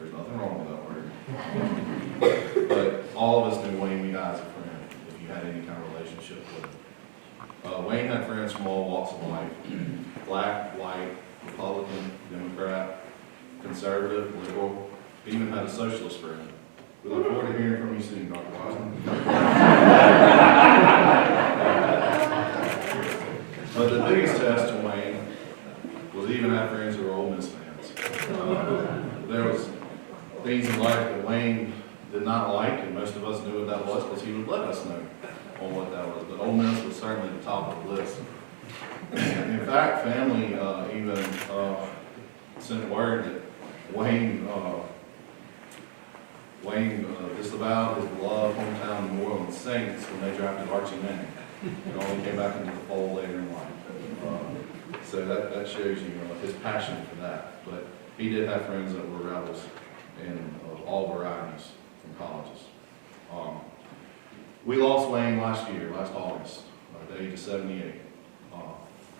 There's nothing wrong with that word. But all of us knew Wayne Weidie as a friend, if you had any kind of relationship with him. Wayne had friends from all walks of life: black, white, Republican, Democrat, conservative, liberal. He even had a socialist friend. We look forward to hearing from you soon, Dr. Wiseman. But the biggest test to Wayne was he even had friends who were Ole Miss fans. There was things in life that Wayne did not like, and most of us knew what that was because he would let us know on what that was. But Ole Miss was certainly the top of the list. In fact, family even sent word that Wayne disavowed his beloved hometown New Orleans Saints when they drafted Archie Manning. It only came back into the fold later in life. So that shows you his passion for that. But he did have friends that were rebels in all varieties from colleges. We lost Wayne last August, at the age of 78.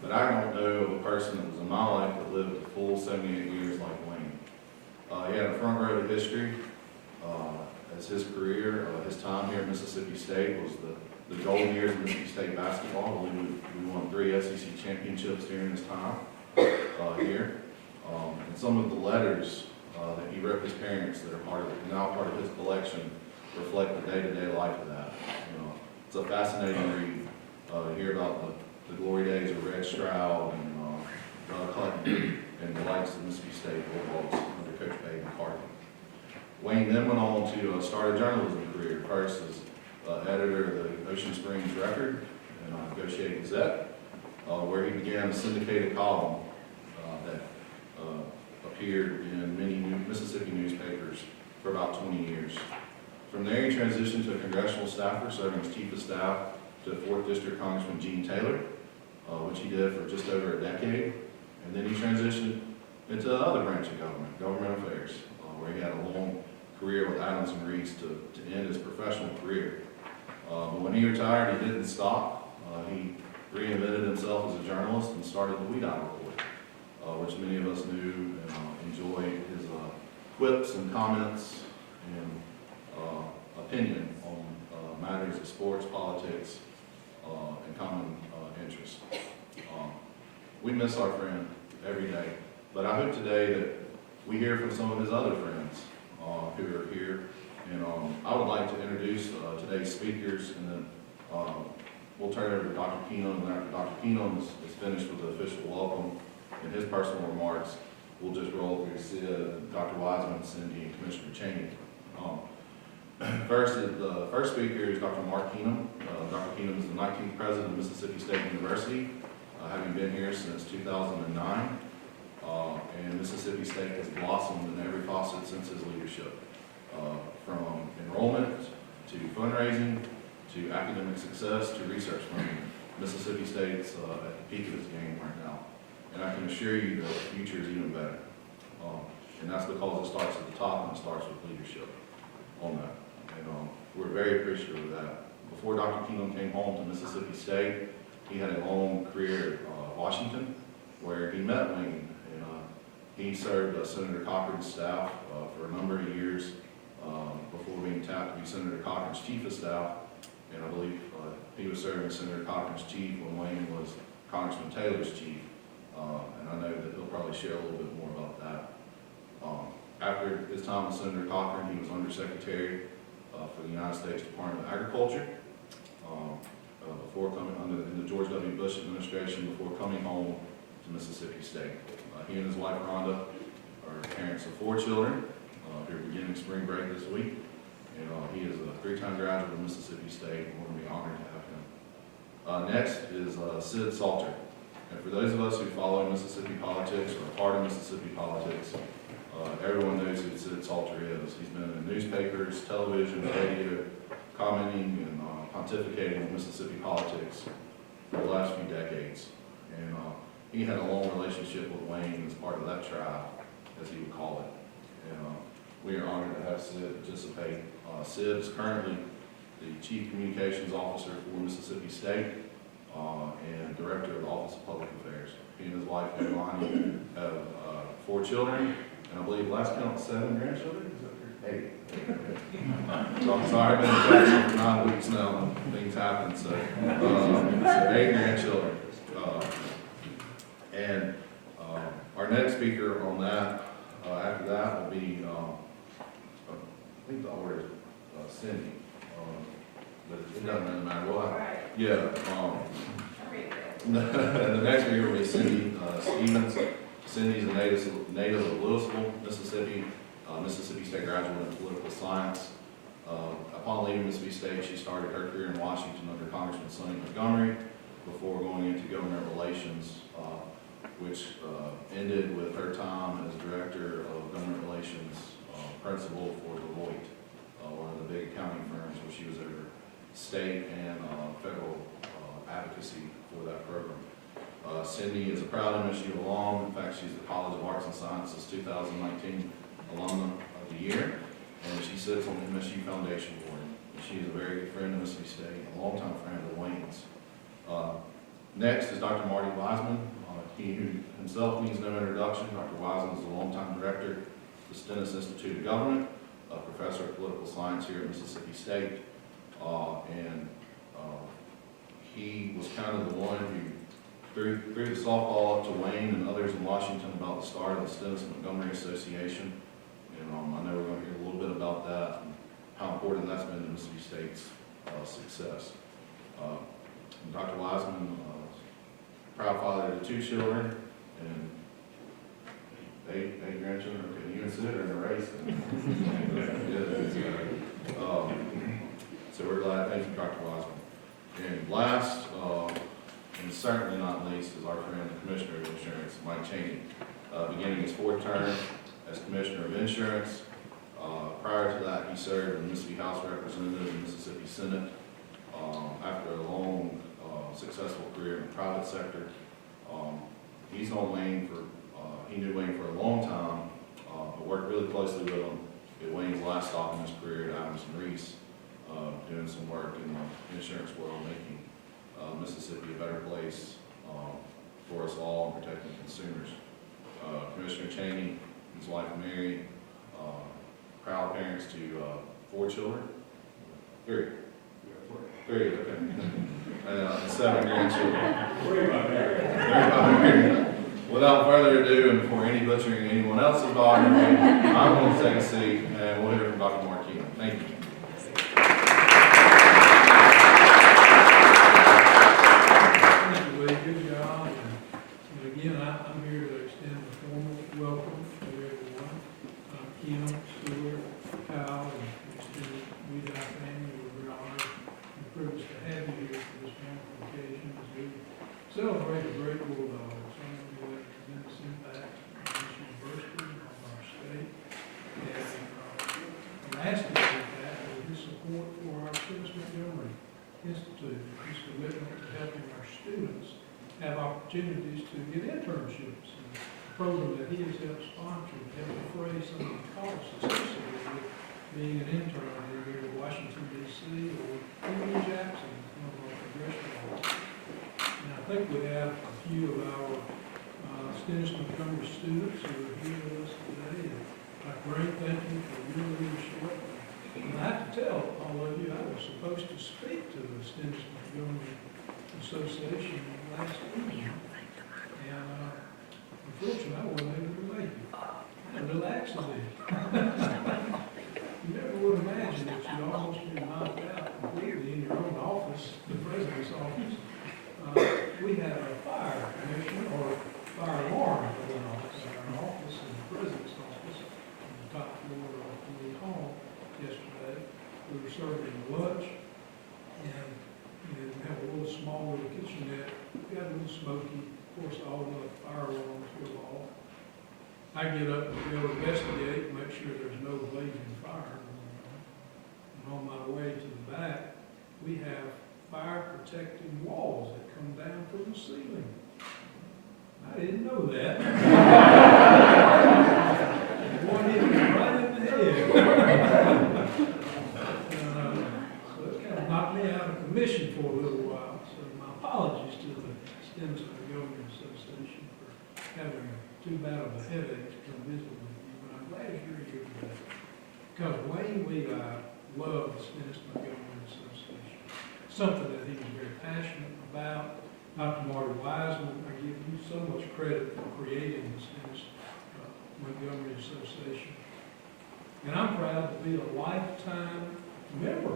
But I don't know of a person that was in my life that lived a full 78 years like Wayne. He had a front row to history. As his career, his time here at Mississippi State was the golden years of Mississippi State basketball. I believe we won 3 SEC championships during his time here. And some of the letters that he wrote his parents that are now part of his collection reflect the day-to-day life of that. It's a fascinating read. You hear about the glory days of Red Stroud and Doug Hutton and the likes of Mississippi State Bulldogs under Coach Bay McCarthy. Wayne then went on to start a journalism career, first as editor of the Ocean Springs Record and Negotiated Gazette, where he began a syndicated column that appeared in many Mississippi newspapers for about 20 years. From there, he transitioned to a congressional staffer, serving as chief of staff to 4th District Congressman Gene Taylor, which he did for just over a decade. And then he transitioned into the other branch of government affairs, where he had a long career with Adams and Reese to end his professional career. But when he retired, he didn't stop. He reinvented himself as a journalist and started the Weidie Report, which many of us knew and enjoyed his quips and comments and opinion on matters of sports, politics, and common interests. We miss our friend every day, but I hope today that we hear from some of his other friends who are here. And I would like to introduce today's speakers, and then we'll turn it over to Dr. Keenum, and after Dr. Keenum is finished with the official welcome and his personal remarks, we'll just roll through Sid, Dr. Wiseman, Cindy, and Commissioner Cheney. The first speaker is Dr. Mark Keenum. Dr. Keenum is the 19th president of Mississippi State University, having been here since 2009. And Mississippi State has blossomed in every facet since his leadership, from enrollment to fundraising to academic success to research funding. Mississippi State's at the peak of its game right now, and I can assure you that the future is even better. And that's because it starts at the top and it starts with leadership on that. And we're very appreciative of that. Before Dr. Keenum came home to Mississippi State, he had a long career at Washington, where he met Wayne. He served Senator Cochran's staff for a number of years before being tapped to be Senator Cochran's chief of staff. And I believe he was serving Senator Cochran's chief when Wayne was Congressman Taylor's chief. And I know that he'll probably share a little bit more about that. After his time with Senator Cochran, he was Undersecretary for the United States Department of Agriculture before coming in the George W. Bush administration before coming home to Mississippi State. He and his wife Rhonda are parents of 4 children who are beginning spring break this week. And he is a 3-time graduate of Mississippi State, and we're going to be honored to have him. Next is Sid Salter. And for those of us who follow Mississippi politics or are part of Mississippi politics, everyone knows who Sid Salter is. He's been in newspapers, television, radio, commenting and pontificating on Mississippi politics for the last few decades. And he had a long relationship with Wayne as part of that tribe, as he would call it. And we are honored to have Sid participate. Sid is currently the Chief Communications Officer for Mississippi State and Director of the Office of Public Affairs. He and his wife, Lonnie, have 4 children, and I believe last count 7 grandchildren. Is that correct? 8. So I'm sorry, I've been in Jackson for 9 weeks now, and things happen. So 8 grandchildren. And our next speaker on that, after that, will be, I think the order is Cindy. But it doesn't really matter. Well, the next speaker will be Cindy Stevens. Cindy's a native of Louisville, Mississippi, Mississippi State graduate in political science. Upon leaving Mississippi State, she started her career in Washington under Congressman Sonny Montgomery before going into government relations, which ended with her time as Director of Government Relations Principal for Deloitte, one of the big accounting firms where she was over state and federal advocacy for that program. Cindy is a proud MSU alum. In fact, she's the College of Arts and Sciences 2019 Alumna of the Year, and she sits on the MSU Foundation Board. She is a very good friend of Mississippi State, a longtime friend of Wayne's. Next is Dr. Marty Wiseman. He who himself needs no introduction. Dr. Wiseman is a longtime director of the Stennis Institute of Government, a professor of political science here at Mississippi State, and he was kind of the one who threw the softball up to Wayne and others in Washington about the start of the Stennis Montgomery Association. And I know we're going to hear a little bit about that and how important that's been to Mississippi State's success. Dr. Wiseman, proud father to 2 children and 8 grandchildren. Okay, you consider in a race. So we're glad. Thank you, Dr. Wiseman. And last, and certainly not least, is our friend, the Commissioner of Insurance, Mike Chaney, beginning his 4th term as Commissioner of Insurance. Prior to that, he served in the Mississippi House of Representatives and Mississippi Senate. After a long, successful career in the private sector, he's known Wayne for, he knew Wayne for a long time, but worked really closely with him at Wayne's last stop in his career at Adams and Reese, doing some work in the insurance world, making Mississippi a better place for us all and protecting consumers. Commissioner Chaney, his wife Mary, proud parents to 4 children. 3, okay. And 7 grandchildren. Without further ado, and before any butchering anyone else's biography, I'm going to take a seat and we'll hear from Dr. Marquina. Thank you. Good job. And again, I'm here to extend a formal welcome to everyone. Kim, Stuart, Kyle, and extended Weidie family. We're very honored and privileged to have you here for this wonderful occasion as we celebrate a great bulldog. Someone who had a tremendous impact on this university, on our state, and lasting impact with his support for our Stennis Montgomery Institute, his commitment to helping our students have opportunities to get internships, and the program that he has helped sponsor to help defray some of the costs associated with being an intern here in Washington, D.C., or even in Jackson, one of our congressional offices. And I think we have a few of our Stennis Montgomery students who are here with us today. And a great thank you for your leadership. And I have to tell all of you, I was supposed to speak to the Stennis Montgomery Association last week. And unfortunately, I wasn't able to make it. I had a little accident. You never would imagine that you'd almost be knocked out completely in your own office, the president's office. We have a fire commissioner or fire alarm going off in our office, in the president's office, on the top floor of the hall yesterday. We were serving lunch, and we have a little small little kitchenette. We got a little smoky. Of course, all the fire alarms go off. I get up and go investigate, make sure there's no blazing fire going on. And on my way to the back, we have fire protecting walls that come down from the ceiling. I didn't know that. One hit me right in the head. So it kind of knocked me out of commission for a little while. So my apologies to the Stennis Montgomery Association for having too bad of a headache to come visit with you. But Weidie loved the Stennis Montgomery Association, something that he was very passionate about. Dr. Marty Wiseman, I give you so much credit for creating the Stennis Montgomery Association. And I'm proud to be a lifetime member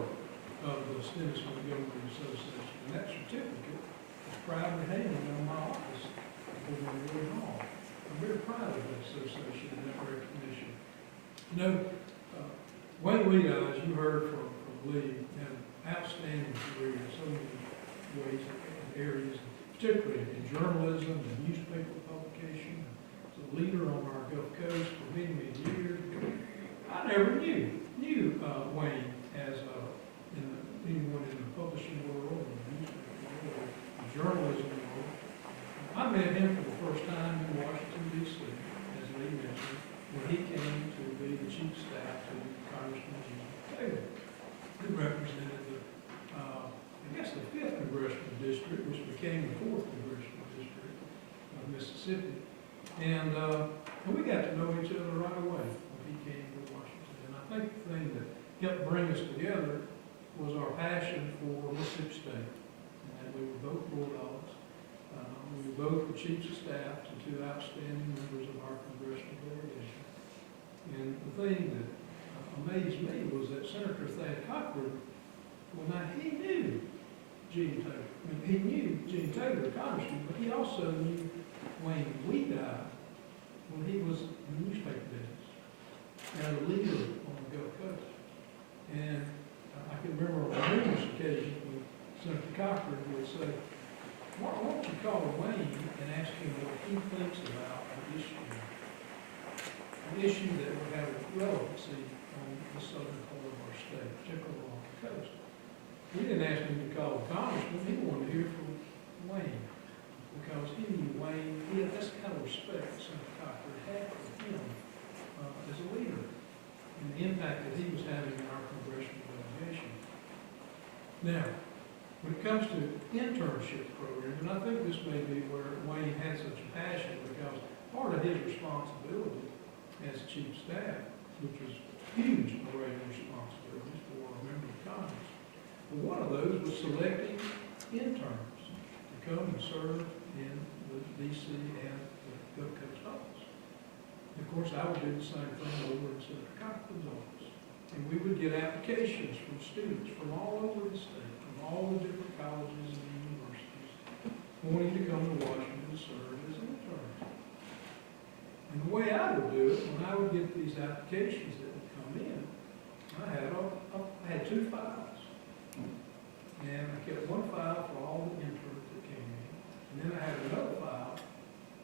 of the Stennis Montgomery Association. And that certificate is proudly hanging on my office over in Wood Hall. I'm very proud of that association and that recognition. You know, Wayne Weidie, as you heard from Lee, had an outstanding career in so many ways and areas, particularly in journalism and newspaper publication. He's a leader on our Gulf Coast for many, many years. I never knew Wayne as anyone in the publishing world, in the newspaper world, the journalism world. I met him for the first time in Washington, D.C., as Lee mentioned, when he came to be the chief of staff to Congressman Jim Taylor, who represented the, I guess, the 5th Congressional District, which became the 4th Congressional District of Mississippi. And we got to know each other right away when he came to Washington. And I think the thing that helped bring us together was our passion for Mississippi State, and that we were both Bulldogs. We were both the chiefs of staff to 2 outstanding members of our congressional delegation. And the thing that amazed me was that Senator Thad Cochran, well, now he knew Gene Taylor. I mean, he knew Gene Taylor, the congressman, but he also knew Wayne Weidie when he was in the newspaper business and a leader on the Gulf Coast. And I can remember on numerous occasions when Senator Cochran would say, why don't you call Wayne and ask him what he thinks about an issue that would have relevancy on the southern part of our state, particularly along the coast. We didn't ask him to call the congressman, he wanted to hear from Wayne, because he knew Wayne, that's the kind of respect that Senator Cochran had for him as a leader, and the impact that he was having in our congressional delegation. Now, when it comes to internship programs, and I think this may be where Wayne had such a passion, because part of his responsibility as chief of staff, which was huge array of responsibilities for a member of Congress, but one of those was selecting interns to come and serve in the D.C. and the Gulf Coast office. And of course, I would do the same thing over in Senator Cochran's office. And we would get applications from students from all over the state, all the different colleges and universities, wanting to come to Washington to serve as an intern. And the way I would do it, when I would get these applications that would come in, I had 2 files. And I kept one file for all the interns that came in, and then I had another file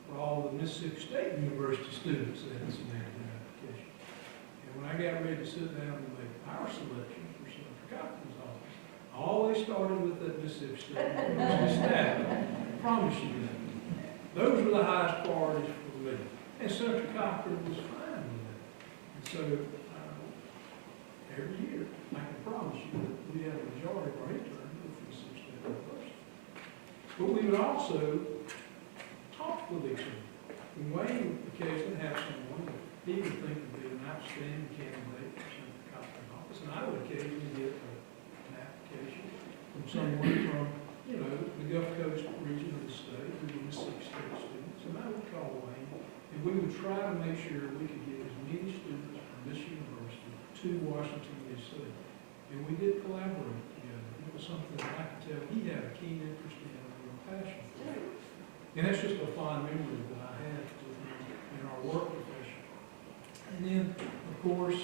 for all the Mississippi State University students that had submitted their application. And when I got ready to sit down and make our selection for Senator Cochran's office, I always started with that Mississippi State University staff. I promise you that. Those were the highest priorities for me. And Senator Cochran was fine with that. And so, every year, I can promise you that we had a majority of our interns with Mississippi State University. But we would also talk with each other. And Wayne would occasionally have someone that he would think would be an outstanding candidate for Senator Cochran's office, and I would occasionally get from someone from, the Gulf Coast region of the state, who were Mississippi State students, and I would call Wayne, and we would try to make sure we could get as many students from this university to Washington, D.C. And we did collaborate together. It was something that I could tell he had a keen interest in and a real passion for. And that's just a fond memory that I had with him in our work profession. And then, of course,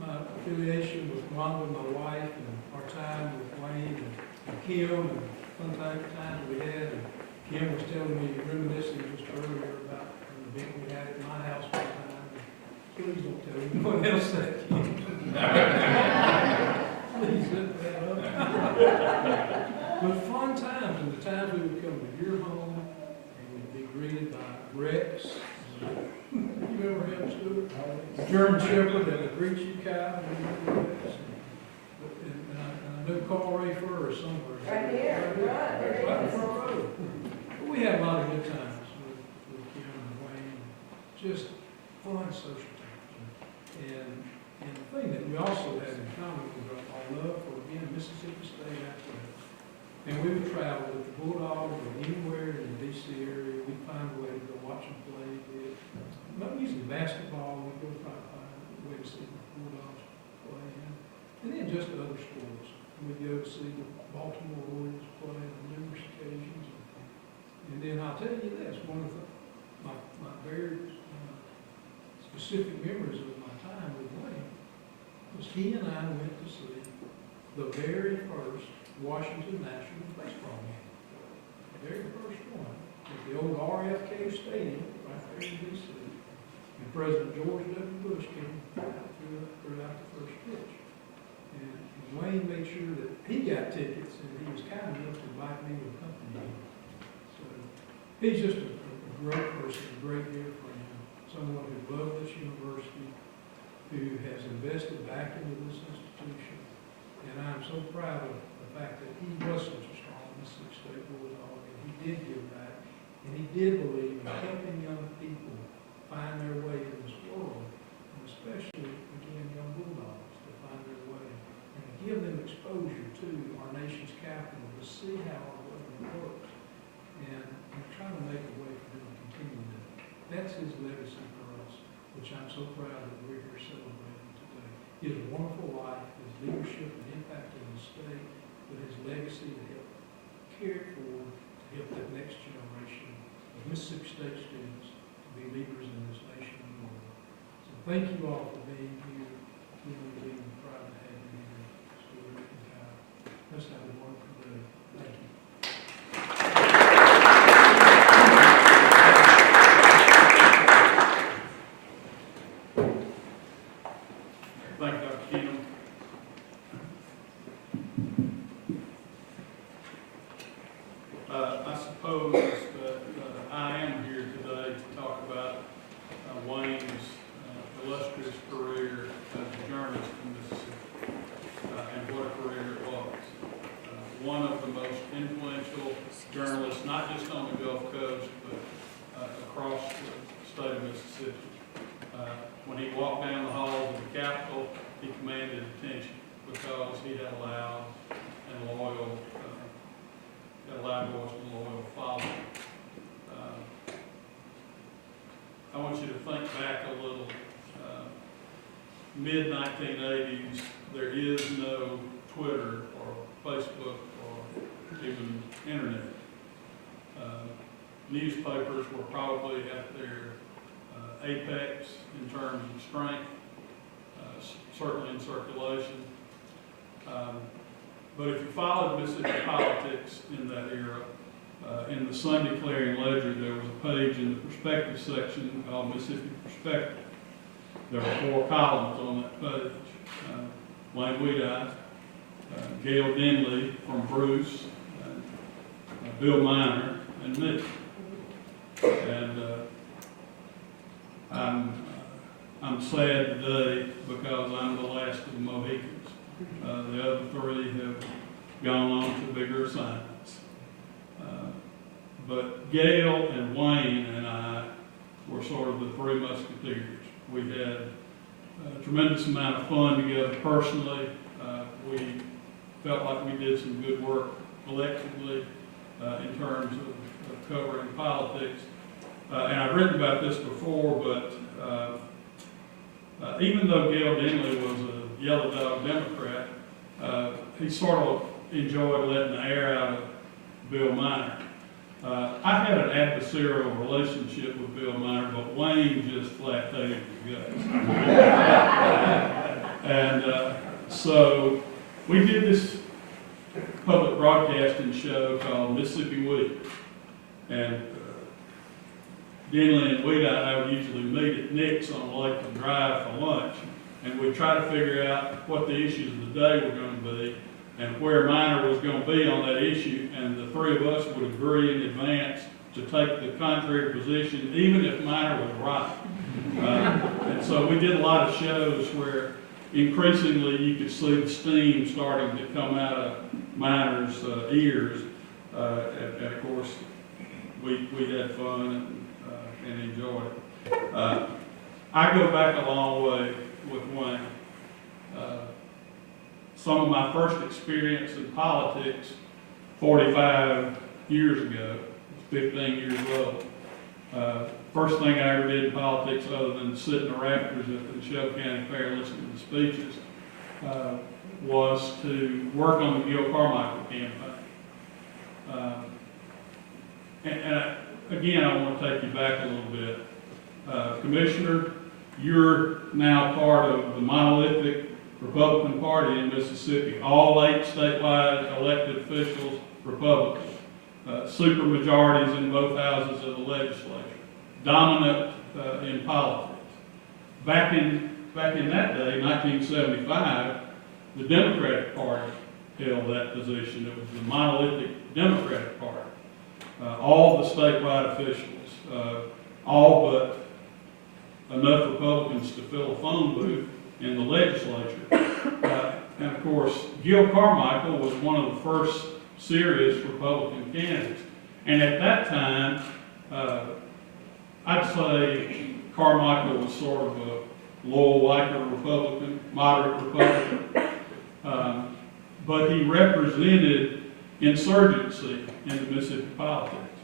my affiliation with Wanda, my wife, and our time with Wayne and Kim, and fun times we had. And Kim was telling me, reminiscing just earlier about an event we had at my house one time. Please don't tell anyone else that, Kim. Please let that up. But fun times, and the times we would come to your home, and we'd be greeted by Rex. You remember him, Stuart? German Shepherd that would greet you, Kyle. And I know Carl Ray Fur is somewhere. Right here, right in front row. But we had a lot of good times with Kim and Wayne. Just fun social times. And the thing we also had in common was our love for, again, Mississippi State athletics. And we would travel with the Bulldogs or anywhere in the DC area, we'd find a way to go watch them play. Not usually basketball, we'd go try to find a way to see the Bulldogs play. And then just other sports. We'd go to see the Baltimore Orioles play on numerous occasions. And then I'll tell you this, one of my very specific memories of my time with Wayne was he and I went to see the very first Washington Nationals baseball game. The very first one at the old RFK Stadium right there in D.C. And President George W. Bush came throughout the first pitch. And Wayne made sure that he got tickets, and he was kind enough to invite me to accompany him. So he's just a great person, a great dear friend, someone who loved this university, who has invested back into this institution. And I'm so proud of the fact that he was such a strong Mississippi State Bulldog, and he did give back, and he did believe in helping young people find their way in this world, and especially, again, young Bulldogs to find their way, and to give them exposure to our nation's capital, to see how our government works, and trying to make a way for them to continue that. That's his legacy for us, which I'm so proud that we're here celebrating today. His wonderful life, his leadership and impact in the state, but his legacy to help carry it forward, to help that next generation of Mississippi State students to be leaders in this nation and world. So thank you all for being here. We're being proud to have you here. So Rick and Kyle, let's have a wonderful day. Thank you. Thank you, Dr. Keenum. I suppose that I am here today to talk about Wayne's illustrious career as a journalist in Mississippi, and what a career it was. One of the most influential journalists, not just on the Gulf Coast, but across the state of Mississippi. When he walked down the halls of the Capitol, he commanded attention because he had a loud and loyal, voice and loyal following. I want you to think back a little. Mid-1980s, there is no Twitter or Facebook or even internet. Newspapers were probably at their apex in terms of strength, certainly in circulation. But if you followed Mississippi politics in that era, in the Sunday Clarion Ledger, there was a page in the perspective section called Mississippi Perspective. There were 4 columns on that page. Wayne Weidie, Gail Denley from Bruce, Bill Miner, and me. And I'm sad today because I'm the last of the Mohicans. The other 3 have gone on to bigger assignments. But Gail and Wayne and I were sort of the 3 musketeers. We had a tremendous amount of fun together personally. We felt like we did some good work collectively in terms of covering politics. And I've written about this before, but even though Gail Denley was a yellow dog Democrat, he sort of enjoyed letting the air out of Bill Miner. I had an adversarial relationship with Bill Miner, but Wayne just flat hated the guts. And so we did this public broadcasting show called Mississippi Week. And Denley and Weidie and I would usually meet at Nick's on Lakeland Drive for lunch, and we'd try to figure out what the issues of the day were going to be and where Miner was going to be on that issue, and the 3 of us would agree in advance to take the contrary position, even if Miner was right. And so we did a lot of shows where increasingly you could see the steam starting to come out of Miner's ears, and of course we had fun and enjoyed it. I go back a long way with Wayne. some of my first experience in politics 45 years ago. I was 15 years old. First thing I ever did in politics, other than sit in the rafters at the Shelby County Fair listening to speeches, was to work on the Gil Carmichael campaign. Again, I want to take you back a little bit. Commissioner, you're now part of the monolithic Republican Party in Mississippi. All 8 statewide elected officials, Republicans. Super majorities in both houses of the legislature. Dominant in politics. Back in that day, 1975, the Democratic Party held that position. It was the monolithic Democratic Party. All the statewide officials, all but enough Republicans to fill a phone booth in the legislature. And of course, Gil Carmichael was one of the first serious Republican candidates. And at that time, I'd say Carmichael was sort of a loyal-liker Republican, moderate Republican. But he represented insurgency in the Mississippi politics.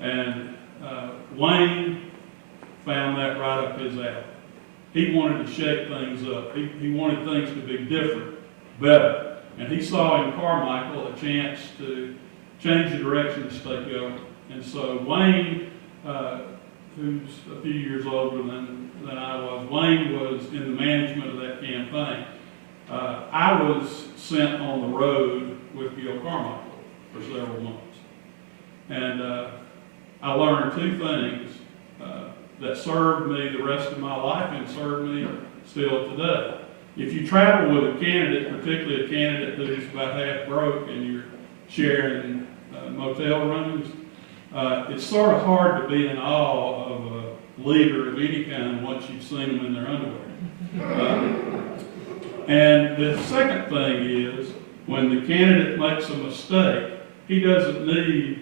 And Wayne found that right up his alley. He wanted to shake things up. He wanted things to be different, better. And he saw in Carmichael a chance to change the direction of state government. And so Wayne, who's a few years older than I was, Wayne was in the management of that campaign. I was sent on the road with Gil Carmichael for several months. And I learned 2 things that served me the rest of my life and serve me still today. If you travel with a candidate, particularly a candidate who's about half broke and you're sharing motel rooms, it's sort of hard to be in awe of a leader of any kind once you've seen them in their underwear. And the second thing is, when the candidate makes a mistake, he doesn't need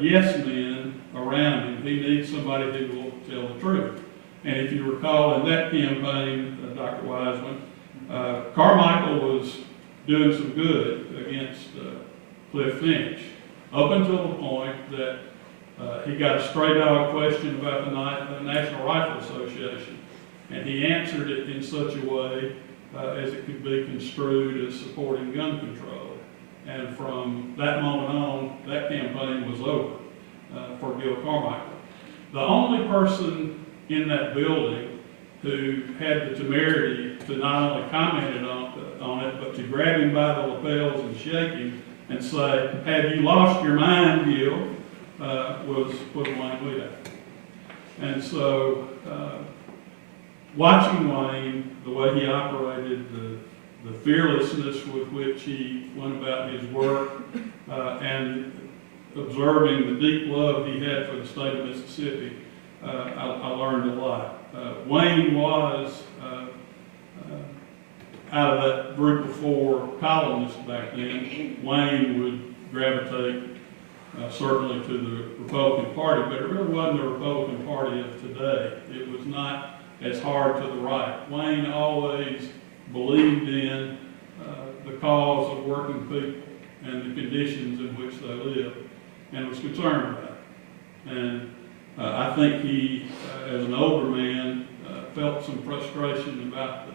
yes men around him. He needs somebody who will tell the truth. And if you recall in that campaign, Dr. Wiseman, Carmichael was doing some good against Cliff Finch, up until the point that he got a stray dog question about the National Rifle Association. And he answered it in such a way as it could be construed as supporting gun control. And from that moment on, that campaign was over for Gil Carmichael. The only person in that building who had the temerity to not only comment on it, but to grab him by the lapels and shake him and say, "Have you lost your mind, Gil?" was Wayne Weidie. And so, watching Wayne, the way he operated, the fearlessness with which he went about his work, and observing the deep love he had for the state of Mississippi, I learned a lot. Wayne was, out of that group of 4 columnists back then, Wayne would gravitate certainly to the Republican Party, but it really wasn't the Republican Party of today. It was not as hard to the right. Wayne always believed in the cause of working people and the conditions in which they lived, and was concerned about it. And I think he, as an older man, felt some frustration about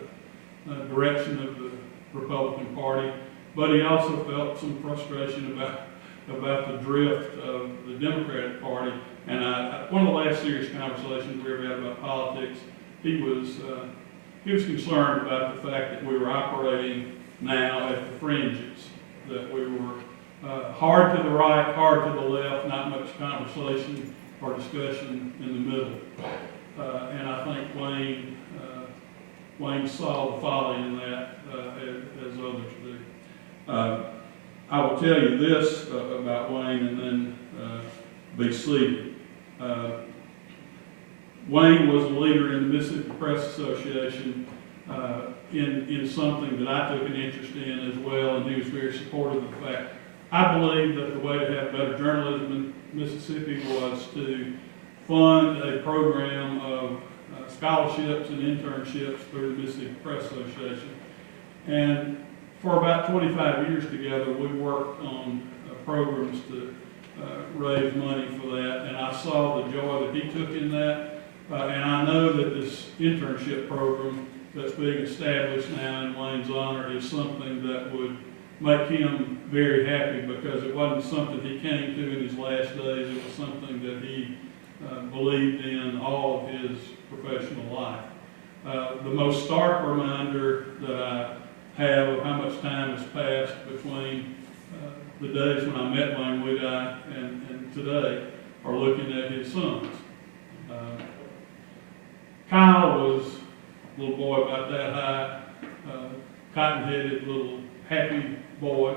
the direction of the Republican Party, but he also felt some frustration about the drift of the Democratic Party. And one of the last serious conversations we ever had about politics, he was concerned about the fact that we were operating now at the fringes, that we were hard to the right, hard to the left, not much conversation or discussion in the middle. And I think Wayne saw the folly in that as others do. I will tell you this about Wayne and then be seated. Wayne was a leader in the Mississippi Press Association in something that I took an interest in as well, and he was very supportive of the fact. I believe that the way to have better journalism in Mississippi was to fund a program of scholarships and internships through the Mississippi Press Association. And for about 25 years together, we worked on programs to raise money for that, and I saw the joy that he took in that. And I know that this internship program that's being established now in Wayne's honor is something that would make him very happy, because it wasn't something he came to in his last days. It was something that he believed in all of his professional life. The most stark reminder that I have of how much time has passed between the days when I met Wayne Weidie and today are looking at his sons. Kyle was a little boy about that high, cotton-headed little happy boy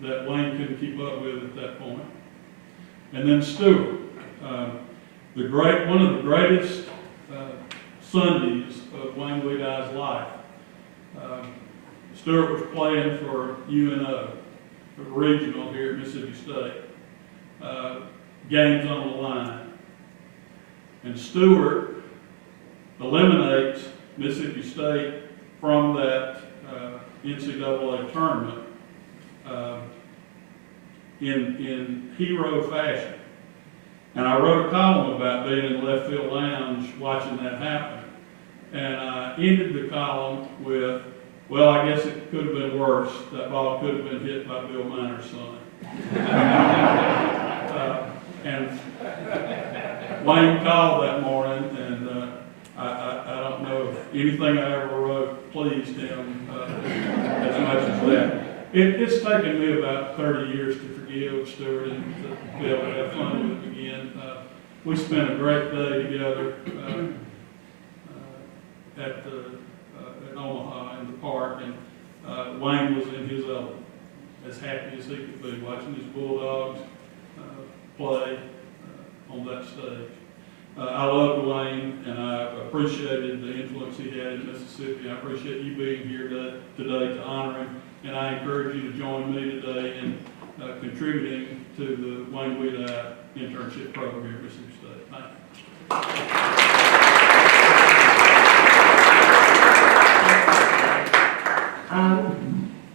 that Wayne couldn't keep up with at that point. And then Stuart, one of the greatest Sundays of Wayne Weidie's life. Stuart was playing for UNO, the regional here at Mississippi State. Games on the line. And Stuart eliminates Mississippi State from that NCAA tournament in hero fashion. And I wrote a column about being in the left field lounge watching that happen. And I ended the column with, well, I guess it could have been worse. That ball could have been hit by Bill Minor's son. And Wayne called that morning, and I don't know if anything I ever wrote pleased him as much as that. It's taken me about 30 years to forgive Stuart and to be able to have fun with him again. We spent a great day together at Omaha in the park, and Wayne was in his element, as happy as he could be, watching his Bulldogs play on that stage. I loved Wayne, and I appreciated the influence he had in Mississippi. I appreciate you being here today to honor him, and I encourage you to join me today in contributing to the Wayne Weidie internship program here at Mississippi State. Thank you.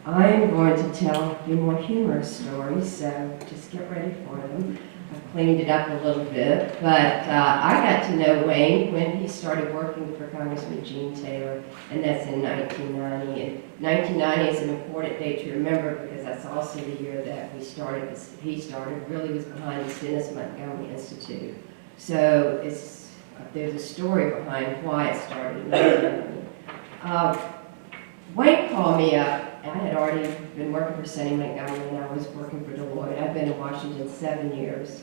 I'm going to tell a few more humorous stories, so just get ready for them. I've cleaned it up a little bit, but I got to know Wayne when he started working for Congressman Gene Taylor, and that's in 1990. And 1990 is an important date to remember because that's also the year that he really was behind the Dennis Montgomery Institute. So there's a story behind why it started in 1990. Wayne called me up. I had already been working for Sonny Montgomery and I was working for Deloitte. I've been in Washington 7 years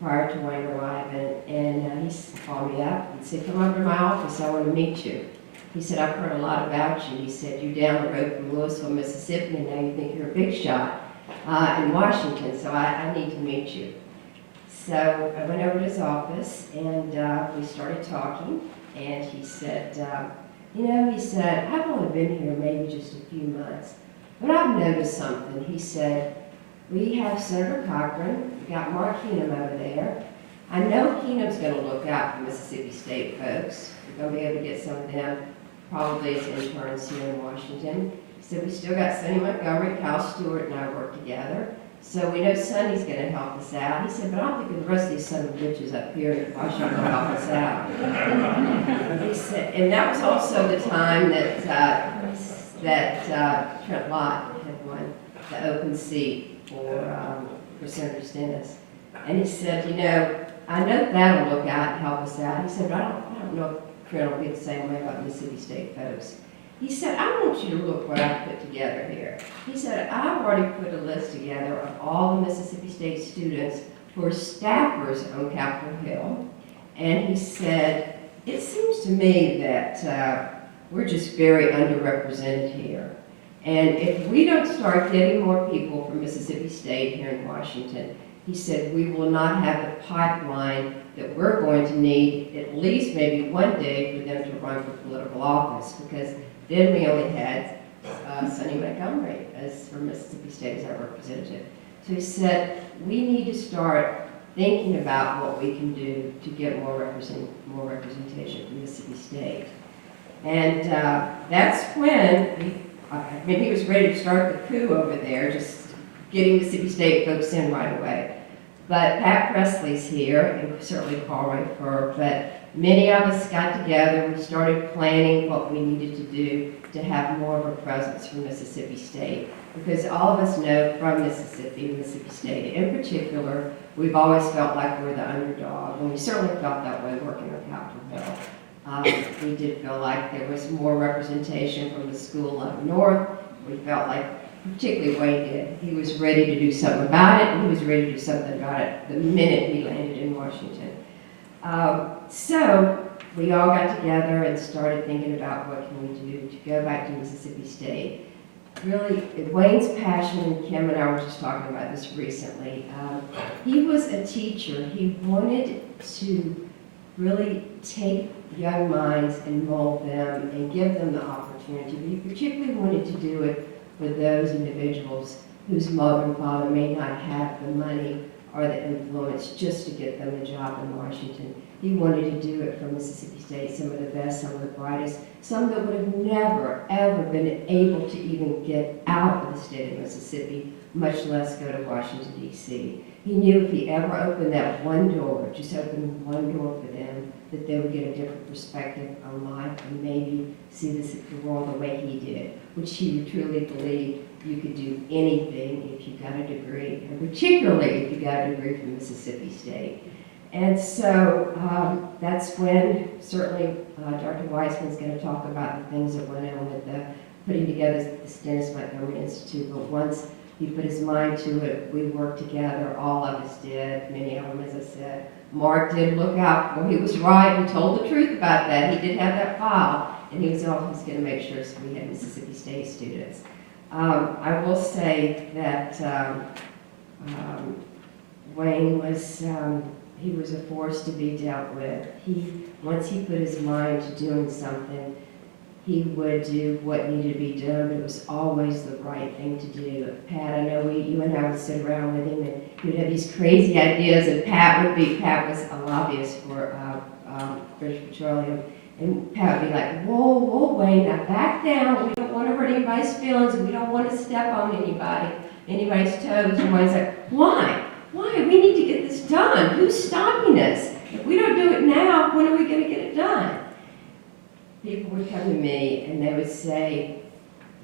prior to Wayne arriving, and he called me up and said, "Come over to my office, I want to meet you." He said, "I've heard a lot about you." He said, "You're down the road from Louisville, Mississippi, and now you think you're a big shot in Washington, so I need to meet you." So I went over to his office and we started talking, and he said, I've only been here maybe just a few months, but I've noticed something. He said, "We have Senator Cochran, we got Mark Keenum over there. I know Keenum's going to look out for Mississippi State folks. We're going to be able to get some of them probably as interns here in Washington." He said, "We still got Sonny Montgomery, Cal Stewart, and I work together. So we know Sonny's going to help us out." He said, "But I'm thinking the rest of these son of bitches up here in Washington will help us out." He said, and that was also the time that Trent Lott had won the open seat for Senator Stennis. And he said, "I know that'll look out and help us out." He said, "But I don't know if Trent will be the same way about Mississippi State folks." He said, "I want you to look what I put together here." He said, "I've already put a list together of all the Mississippi State students who are staffers on Capitol Hill." And he said, "It seems to me that we're just very underrepresented here. And if we don't start getting more people from Mississippi State here in Washington," he said, "we will not have the pipeline that we're going to need at least maybe one day for them to run for political office, because then we only had Sonny Montgomery for Mississippi State as our representative." So he said, "We need to start thinking about what we can do to get more representation from Mississippi State." And that's when we I mean, he was ready to start the coup over there, just getting Mississippi State folks in right away. But Pat Presley's here, and certainly Paul Rayford, but many of us got together, we started planning what we needed to do to have more of a presence for Mississippi State. Because all of us know from Mississippi, Mississippi State in particular, we've always felt like we're the underdog, and we certainly felt that way working on Capitol Hill. We did feel like there was more representation from the school up north. We felt like, particularly Wayne did, he was ready to do something about it, and he was ready to do something about it the minute he landed in Washington. So we all got together and started thinking about what can we do to go back to Mississippi State. Really, Wayne's passion, and Kim and I were just talking about this recently, he was a teacher. He wanted to really take young minds and mold them and give them the opportunity. But he particularly wanted to do it for those individuals whose mother and father may not have the money or the influence just to get them a job in Washington. He wanted to do it for Mississippi State, some of the best, some of the brightest, some that would have never, ever been able to even get out of the state of Mississippi, much less go to Washington, D.C. He knew if he ever opened that one door, just opened one door for them, that they would get a different perspective on life and maybe see the world the way he did, which he truly believed you could do anything if you got a degree, and particularly if you got a degree from Mississippi State. And so that's when certainly Dr. Weissman's going to talk about the things that went on with the putting together this Dennis Montgomery Institute. But once he put his mind to it, we worked together. All of us did. Many of them, as I said. Mark did look out. Well, he was right. He told the truth about that. He did have that file, and he was always going to make sure we had Mississippi State students. I will say that Wayne was. He was a force to be dealt with. Once he put his mind to doing something, he would do what needed to be done, but it was always the right thing to do. Pat, I know you and I would sit around with him, and he would have these crazy ideas, and Pat was a lobbyist for British Petroleum, and Pat would be like, whoa, Wayne, now back down. We don't want to hurt anybody's feelings. We don't want to step on anybody's toes. And Wayne's like, why? Why? We need to get this done. Who's stopping us? If we don't do it now, when are we going to get it done? People would come to me and they would say,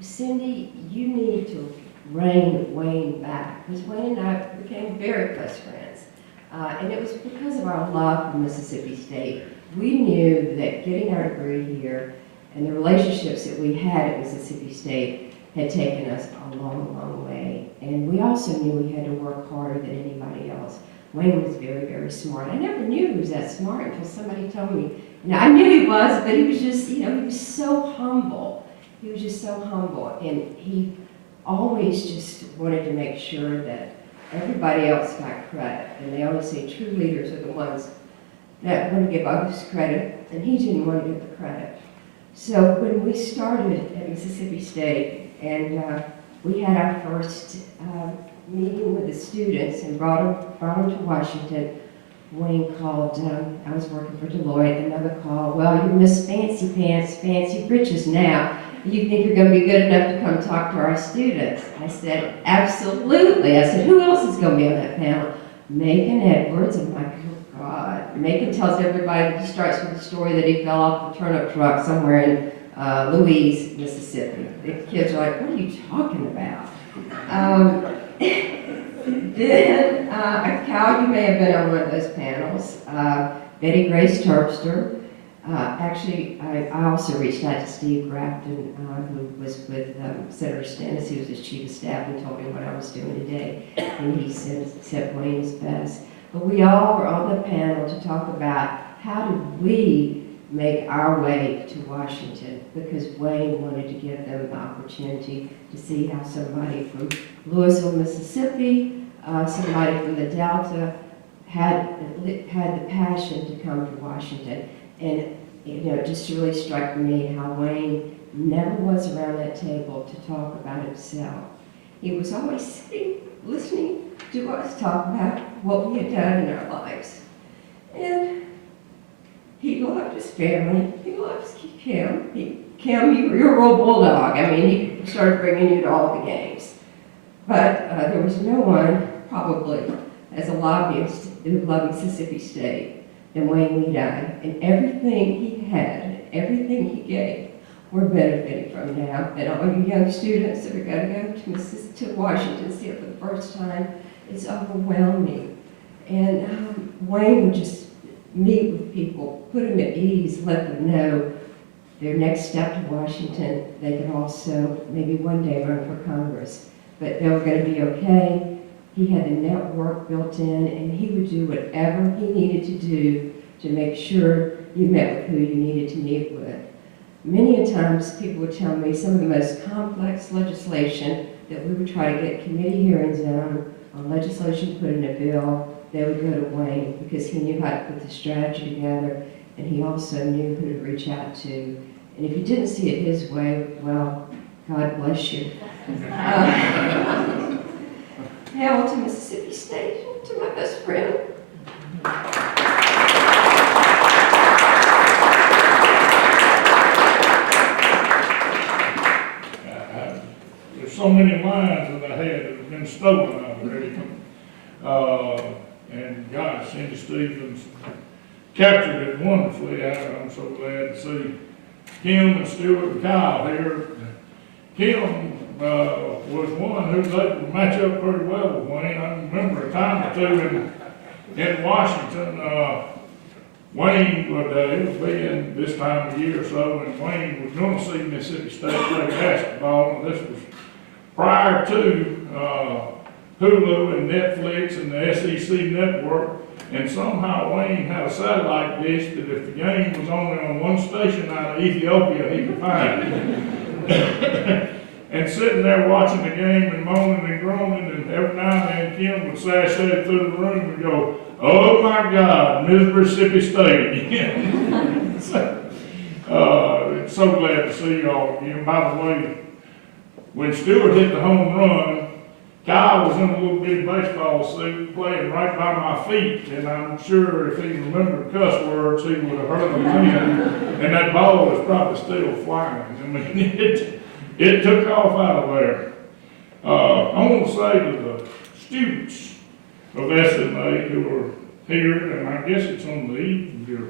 Cindy, you need to rein Wayne back. Because Wayne and I became very close friends. And it was because of our love for Mississippi State. We knew that getting our degree here and the relationships that we had at Mississippi State had taken us a long, long way. And we also knew we had to work harder than anybody else. Wayne was very, very smart. I never knew he was that smart until somebody told me. Now, I knew he was, but he was just, he was so humble. He was just so humble. And he always just wanted to make sure that everybody else got credit. And they always say true leaders are the ones that want to give others credit, and he didn't want to get the credit. So when we started at Mississippi State, and we had our first meeting with the students and brought them to Washington, Wayne called, I was working for Deloitte, another call, well, you Miss Fancy Pants, Fancy Britches now. You think you're going to be good enough to come talk to our students? I said, absolutely. I said, who else is going to be on that panel? Macon Edwards. And I'm like, oh God. Macon tells everybody, he starts with the story that he fell off the turnip truck somewhere in Louise, Mississippi. The kids are like, what are you talking about? Then, Cal, you may have been on one of those panels. Betty Grace Terpster. Actually, I also reached out to Steve Grafton, who was with Senator Stennis. He was his chief of staff, and told me what I was doing today. And he said Wayne is best. But we all were on the panel to talk about how do we make our way to Washington, because Wayne wanted to give them the opportunity to see how somebody from Louisville, Mississippi, somebody from the Delta had the passion to come to Washington. And it just really struck me how Wayne never was around that table to talk about himself. He was always sitting, listening to us talk about what we had done in our lives. And he loved his family. He loves Kim. Kim, you're a real bulldog. I mean, he started bringing you to all the games. But there was no one, probably, as a lobbyist who loved Mississippi State than Wayne Weidie. And everything he had, everything he gave, we're benefiting from now. And all you young students that are going to go to Washington State for the first time, it's overwhelming. And Wayne would just meet with people, put them at ease, let them know their next step to Washington, they could also maybe one day run for Congress. But they were going to be okay. He had the network built in, and he would do whatever he needed to do to make sure you met with who you needed to meet with. Many a times, people would tell me some of the most complex legislation that we would try to get committee hearings on legislation put in a bill, they would go to Wayne because he knew how to put the strategy together, and he also knew who to reach out to. And if you didn't see it his way, well, God bless you. Hail to Mississippi State, to my best friend. There's so many lines that I had that have been stolen already. And gosh, Cindy Stevens captured it wonderfully. I'm so glad to see Kim and Stuart and Kyle here. Kim was one who was able to match up pretty well with Wayne. I remember a time or two in Washington, Wayne would, it would be in this time of year or so, and Wayne was going to see Mississippi State play basketball, and this was prior to Hulu and Netflix and the SEC network, and somehow Wayne had a satellite dish that if the game was only on one station out of Ethiopia, he could find it. And sitting there watching the game and moaning and groaning, and every now and then Kim would sashay through the room and go, "Oh my God, Mississippi State again." So glad to see y'all again. By the way, when Stewart hit the home run, Kyle was in a little bitty baseball suit playing right by my feet, and I'm sure if he remembered cuss words, he would have heard them then. And that ball was probably still flying. I mean, it took off out of there. I want to say to the students of SMA who are here, and I guess it's on the eve of your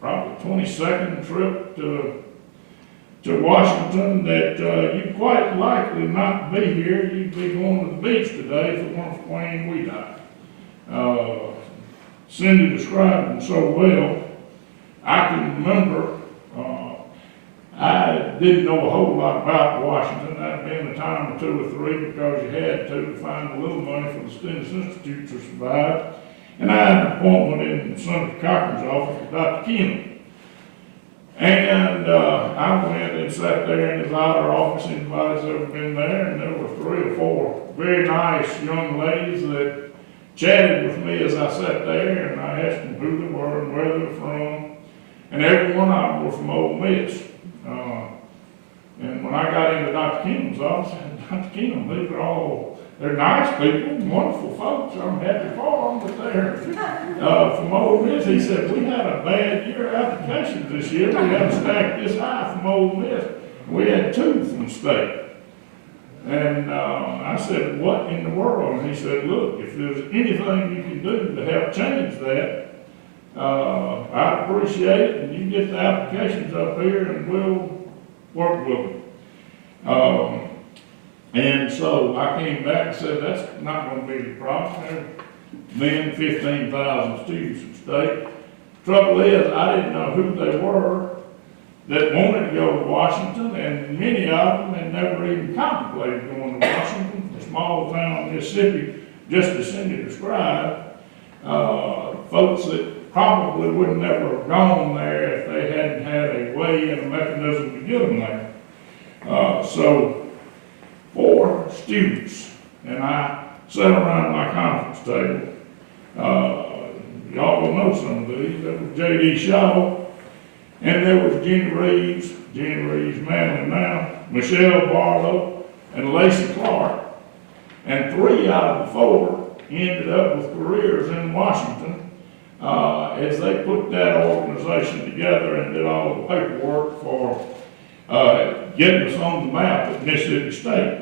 probably 22nd trip to Washington, that you'd quite likely not be here. You'd be going to the beach today if it weren't for Wayne Weidie. Cindy described him so well. I can remember, I didn't know a whole lot about Washington. That'd been a time or two or three because you had to find a little money for the Students Institute to survive. And I had an appointment in Senator Cochran's office with Dr. Kim. And I went and sat there in his outer office. Anybody's ever been there? And there were 3 or 4 very nice young ladies that chatted with me as I sat there, and I asked them who they were and where they were from. And every one of them were from Ole Miss. And when I got into Dr. Kingham's office, I said, "Dr. Kingham, these are all, they're nice people, wonderful folks. I'm happy for them, but they're from Ole Miss." He said, "We had a bad year of applications this year. We had a stack this high from Ole Miss. We had 2 from the state." And I said, "What in the world?" And he said, "Look, if there's anything you can do to help change that, I'd appreciate it, and you get the applications up here and we'll work with them." And so I came back and said, "That's not going to be the problem. There's 15,000 students at stake." Trouble is, I didn't know who they were that wanted to go to Washington, and many of them had never even contemplated going to Washington, from a small town, Mississippi, just as Cindy described. Folks that probably would never have gone there if they hadn't had a way and a mechanism to get them there. So 4 students, and I sat around my conference table. Y'all will know some of these. There was J.D. Shaw, and there was Jenny Reeves Manley now, Michelle Barlow, and Lacey Clark. And 3 out of the 4 ended up with careers in Washington as they put that organization together and did all the paperwork for getting us on the map at Mississippi State.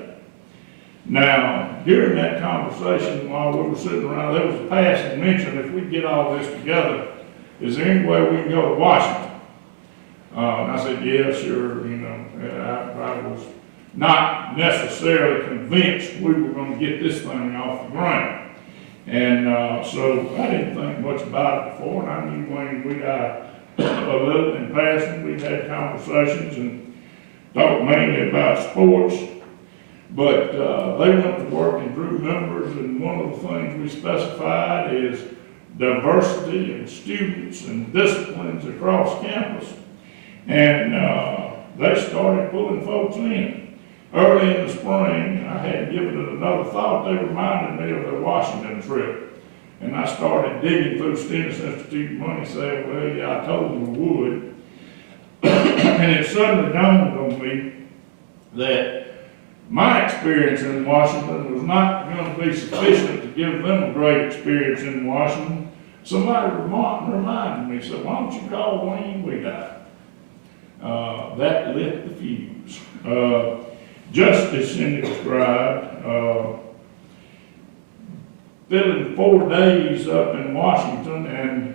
Now, during that conversation, while we were sitting around, there was a passing mention, if we get all this together, is there any way we can go to Washington? And I said, yeah, sure, you know, I was not necessarily convinced we were gonna get this thing off the ground. And, so I didn't think much about it before, and I knew Wayne Weidie a little in passing. We'd had conversations and talked mainly about sports. But, they went to work and drew numbers, and one of the things we specified is diversity in students and disciplines across campus. And, they started pulling folks in. Early in the spring, I hadn't given it another thought, they reminded me of their Washington trip. And I started digging through Students Institute money, saying, well, yeah, I told them we would. And it suddenly dawned on me that my experience in Washington was not going to be sufficient to give them a great experience in Washington. Somebody reminded me, said, why don't you call Wayne Weidie? That lit the fuse. Just as Cindy described, spending 4 days up in Washington, and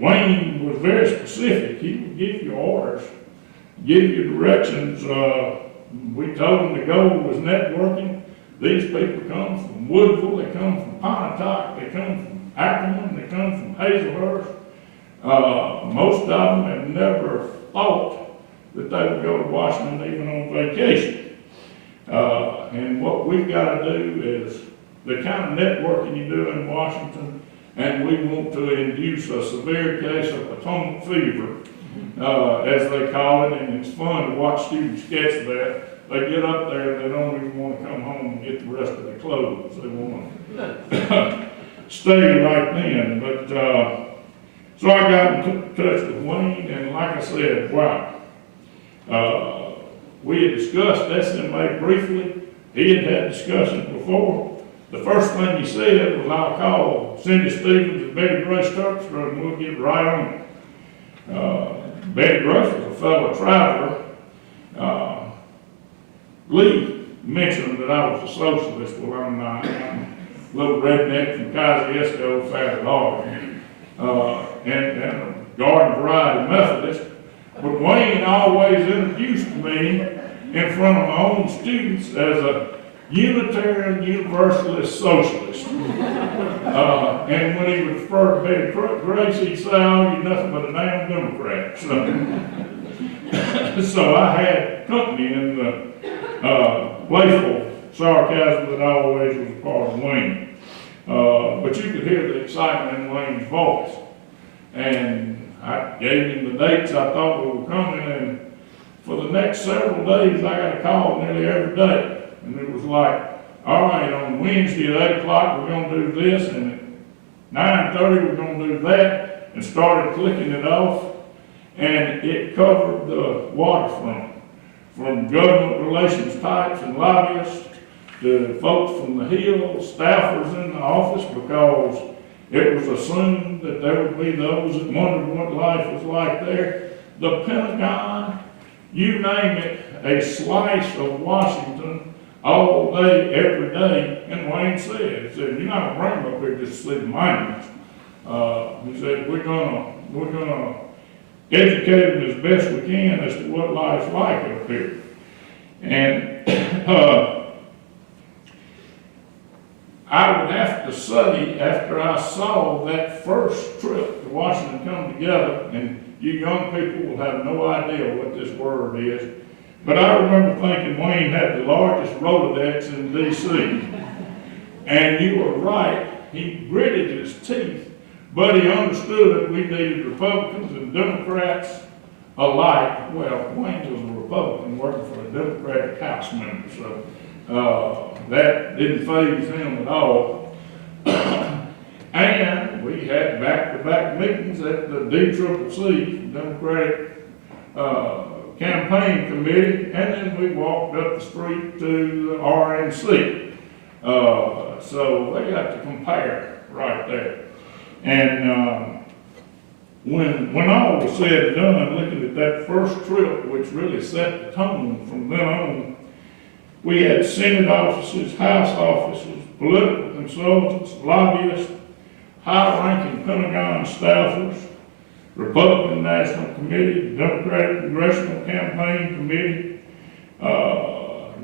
Wayne was very specific. He would give you orders, give you directions. We told him the goal was networking. These people come from Woodville, they come from Pontotoc, they come from Ackerman, they come from Hazelhurst. Most of them have never thought that they would go to Washington even on vacation. And what we've got to do is the kind of networking you do in Washington, and we want to induce a severe case of Potomac fever, as they call it, and it's fun to watch students catch that. They get up there and they don't even want to come home and get the rest of their clothes. They want to stay right then. But, so I got in touch with Wayne, and like I said, wow. We had discussed SMA briefly. He had had discussions before. The first thing he said was, I'll call Cindy Stevens and Betty Grace Turkstra and we'll get right on it. Betty Grace was a fellow traveler. Lee mentioned that I was a socialist. Well, I'm not. I'm a little redneck from Kosciuszko, Fat Lord, and a garden variety Methodist. But Wayne always introduced me in front of my own students as a Unitarian Universalist Socialist. And when he would refer to Betty Grace, he'd say, oh, you're nothing but a damn Democrat. So I had company in the playful sarcasm that always was a part of Wayne. But you could hear the excitement in Wayne's voice. And I gave him the dates I thought we were coming, and for the next several days, I got a call nearly every day. And it was like, all right, on Wednesday at 8 o'clock, we're going to do this, and at 9:30, we're going to do that, and started clicking it off. And it covered the waterfront, from government relations types and lobbyists to folks from the Hill, staffers in the office, because it was assumed that there would be those that wondered what life was like there. The Pentagon, you name it, a slice of Washington all day, every day. And Wayne said, you're not gonna bring them up here just to see the monuments. He said, we're gonna educate them as best we can as to what life's like up here. And I would have to say, after I saw that first trip to Washington come together, and you young people will have no idea what this word is, but I remember thinking Wayne had the largest Rolodex in D.C. And you were right, he gritted his teeth, but he understood that we needed Republicans and Democrats alike. Well, Wayne was a Republican working for a Democratic House member, so that didn't faze him at all. And we had back-to-back meetings at the DCCC, Democratic Campaign Committee, and then we walked up the street to the RNC. So they got to compare right there. And when all was said and done, looking at that first trip, which really set the tone from then on, we had Senate offices, House offices, political consultants, lobbyists, high-ranking Pentagon staffers, Republican National Committee, Democratic Congressional Campaign Committee,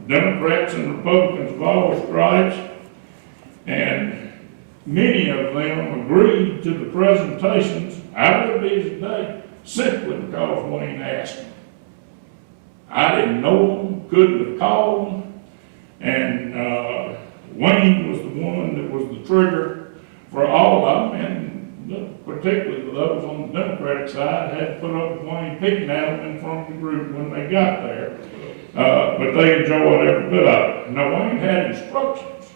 Democrats and Republicans of all stripes, and many of them agreed to the presentations. I would be today simply because Wayne asked them. I didn't know them, couldn't have called them, and Wayne was the one that was the trigger for all of them, and particularly those on the Democratic side had to put up with Wayne picking at them in front of the group when they got there. But they enjoyed every bit of it. Now, Wayne had instructions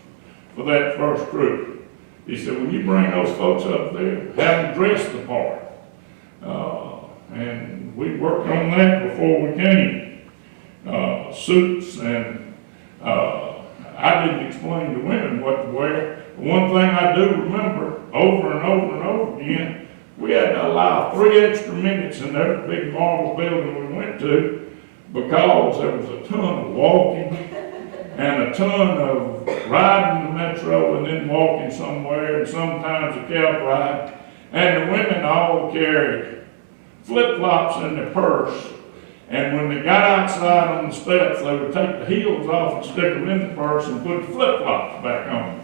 for that first group. He said, when you bring those folks up there, have them dress the part. And we worked on that before we came. Suits, and I didn't explain to women what to wear. But one thing I do remember over and over and over again, we had to allow 3 extra minutes in that big marble building we went to because there was a ton of walking and a ton of riding the metro and then walking somewhere, and sometimes a cab ride. And the women all carried flip-flops in their purse. And when they got outside on the steps, they would take the heels off and stick them in the purse and put the flip-flops back on.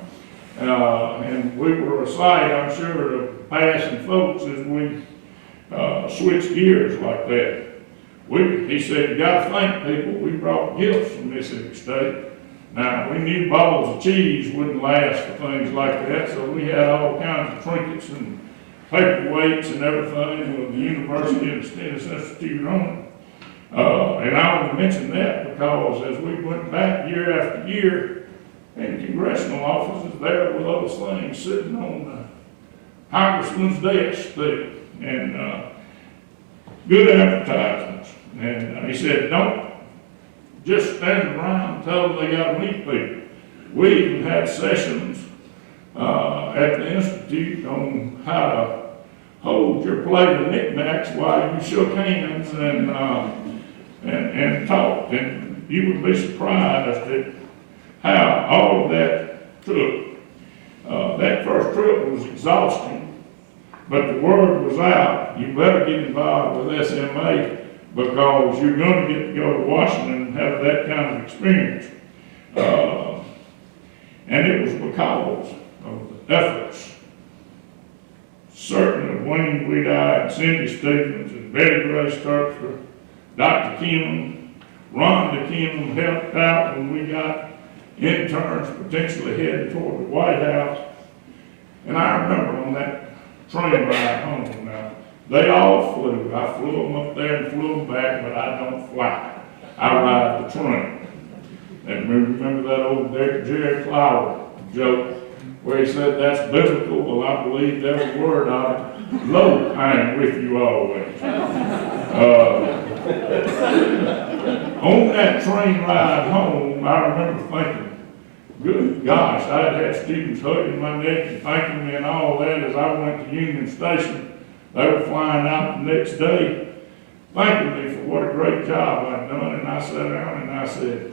And we were a sight, I'm sure, to passing folks as we switched gears like that. He said, you gotta thank people, we brought gifts from Mississippi State. Now, we knew balls of cheese wouldn't last for things like that, so we had all kinds of trinkets and paperweights and everything with the University and the Stennis Institute on it. And I only mention that because as we went back year after year, in congressional offices, there were those things sitting on the congressman's desk still, and good advertisements. And he said, don't just stand around and tell them they got to meet people. We even had sessions at the Institute on how to hold your plate of knickknacks while you shook hands and talked. And you would be surprised at how all of that took. That first trip was exhausting, but the word was out, you better get involved with SMA because you're going to get to go to Washington and have that kind of experience. And it was because of the efforts, certainly of Wayne Weidie and Cindy Stevens and Betty Grace Turkford, Dr. Kim, Rhonda Kim helped out when we got interns potentially headed toward the White House. And I remember on that train ride home now, they all flew. I flew them up there and flew them back, but I don't fly. I ride the train. And remember that old Jerry Clower joke where he said that's biblical? Well, I believe every word of it. Lo, I am with you always. On that train ride home, I remember thinking, good gosh, I'd had students hugging my neck and thanking me and all that as I went to Union Station. They were flying out the next day, thanking me for what a great job I'd done. And I sat down and I said,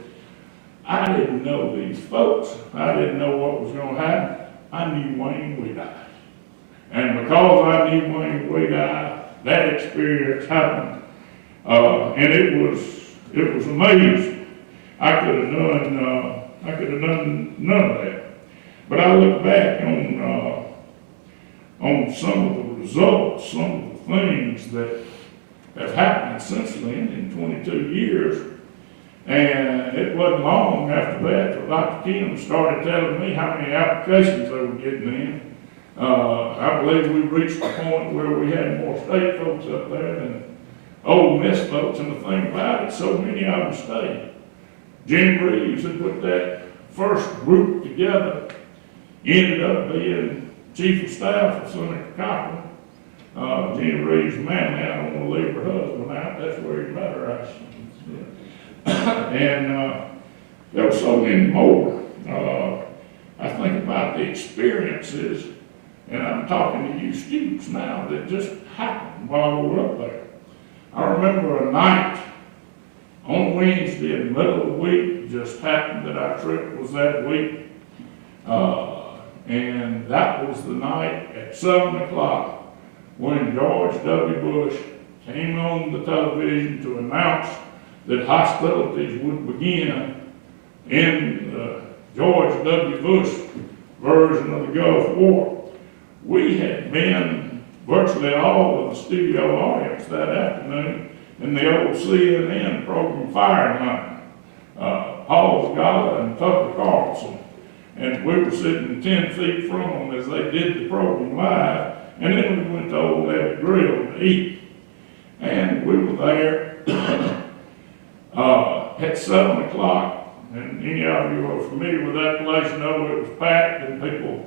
I didn't know these folks. I didn't know what was going to happen. I knew Wayne Weidie. And because I knew Wayne Weidie, that experience happened. And it was amazing. I could have done none of that. But I look back on some of the results, some of the things that have happened since then in 22 years. And it wasn't long after that till Dr. Kim started telling me how many applications they were getting in. I believe we reached the point where we had more state folks up there than Ole Miss folks, and the thing about it, so many of them stayed. Jim Reeves had put that first group together, ended up being chief of staff of Senator Cochran. Jim Reeves' manly, I don't want to leave her husband out, that's where he met her. And there were so many more. I think about the experiences, and I'm talking to you students now, that just happened while we were up there. I remember a night on Wednesday in the middle of the week, just happened that our trip was that week. And that was the night at 7 o'clock when George W. Bush came on the television to announce that hostilities would begin in the George W. Bush version of the Gulf War. We had been virtually all of the studio audience that afternoon in the old CNN program Fireline, Paul Zagala and Tucker Carlson. And we were sitting 10 feet from them as they did the program live, and then we went to Old Eddie Grill to eat. And we were there at 7 o'clock, and any of you who are familiar with that place know it was packed and people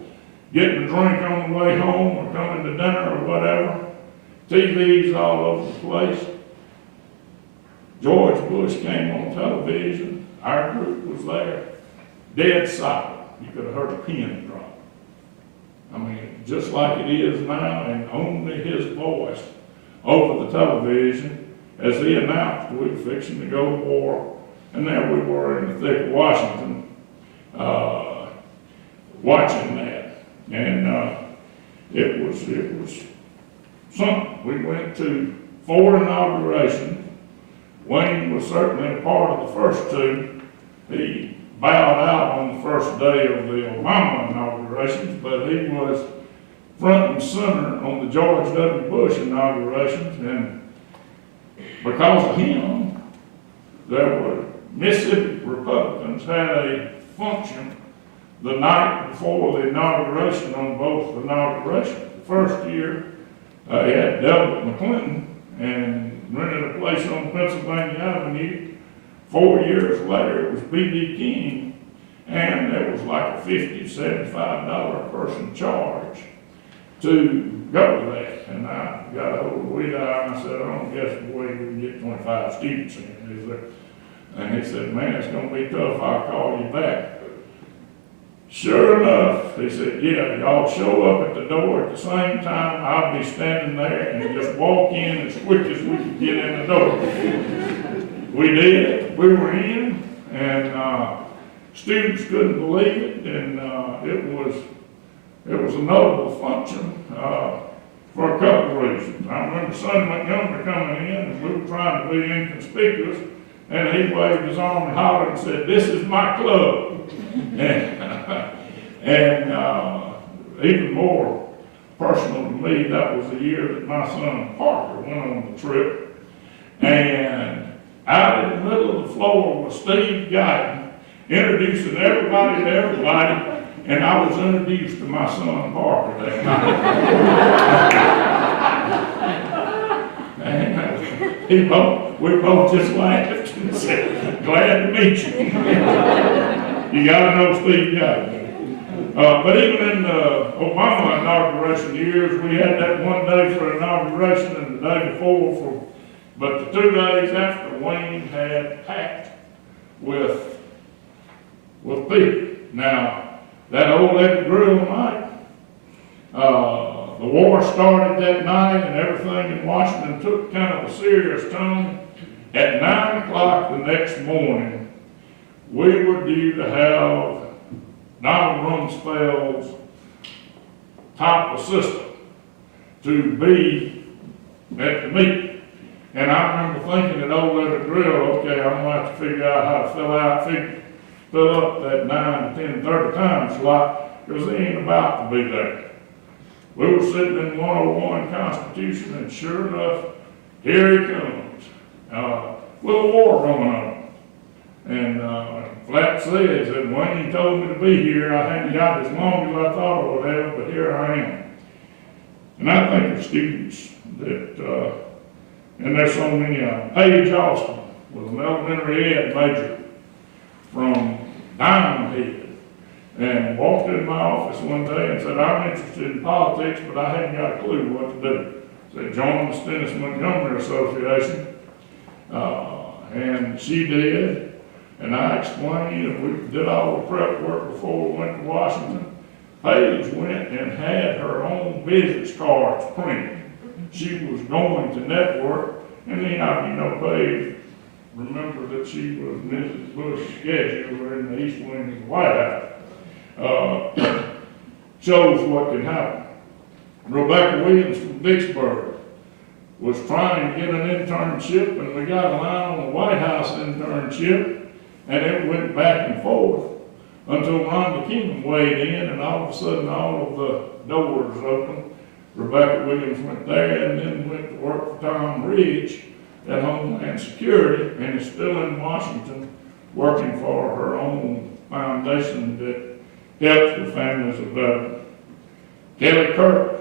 getting a drink on the way home or coming to dinner or whatever. TVs all over the place. George Bush came on television. Our group was there. Dead silent. You could have heard a pin drop. I mean, just like it is now, and only his voice over the television as he announced we were fixing to go to war. And there we were in the thick of Washington, watching that. And it was something. We went to 4 inaugurations. Wayne was certainly a part of the first 2. He bowed out on the first day of the Obama inaugurations, but he was front and center on the George W. Bush inaugurations, and because of him, there were Mississippi Republicans had a function the night before the inauguration on both inaugurations. The first year, he had Delbert McClinton and rented a place on Pennsylvania Avenue. 4 years later, it was B.B. King, and there was like a $50, $75 a person charge to go to that. And I got a hold of Weidie and I said, I don't guess the way we can get 25 students in, is there? And he said, man, it's going to be tough. I'll call you back. Sure enough, he said, yeah, y'all show up at the door at the same time. I'll be standing there and just walk in as quick as we can get in the door. We did. We were in, and students couldn't believe it, and it was a notable function for a couple of reasons. I remember Sonny Montgomery coming in, and we were trying to be inconspicuous, and he waved his arm and hollered and said, "This is my club." and even more personal to me, that was the year that my son Parker went on the trip, and out in the middle of the floor was Steve Guyton introducing everybody to everybody, and I was introduced to my son Parker that night. And we both just laughed and said, "Glad to meet you." You gotta know Steve Guyton. But even in the Obama inauguration years, we had that one day for inauguration and the day before for. But the 2 days after, Wayne had packed with people. Now, that Old Eddie Grill night, the war started that night and everything in Washington took kind of a serious tone. At 9 o'clock the next morning, we were due to have Donald Rumsfeld's top assistant to be at the meeting. And I remember thinking at Old Eddie Grill, okay, I'm going to have to figure out how to fill up that 9 to 10:30 time slot, because he ain't about to be there. We were sitting in 101 Constitution, and sure enough, here he comes, with a war going on. And flat says that Wayne told me to be here. I hadn't got as long as I thought I would have, but here I am. And I think of students that, and there's so many of them. Paige Austin was an elementary ed major from Diamond Head, and walked in my office one day and said, "I'm interested in politics, but I hadn't got a clue what to do." Said, "Join the Stennis Montgomery Association," and she did. And I explained, and we did all the prep work before we went to Washington. Paige went and had her own business cards printed. she was going to network, and then I, Paige, remember that she was Mrs. Bush's scheduler in the East Wing of the White House. Shows what can happen. Rebecca Williams from Vicksburg was trying to get an internship, and we got a line on the White House internship, and it went back and forth until Rhonda Kingdom weighed in, and all of a sudden all of the doors opened. Rebecca Williams went there and then went to work for Tom Ridge at Homeland Security, and is still in Washington working for her own foundation that helps the families of veterans. Kelly Kirk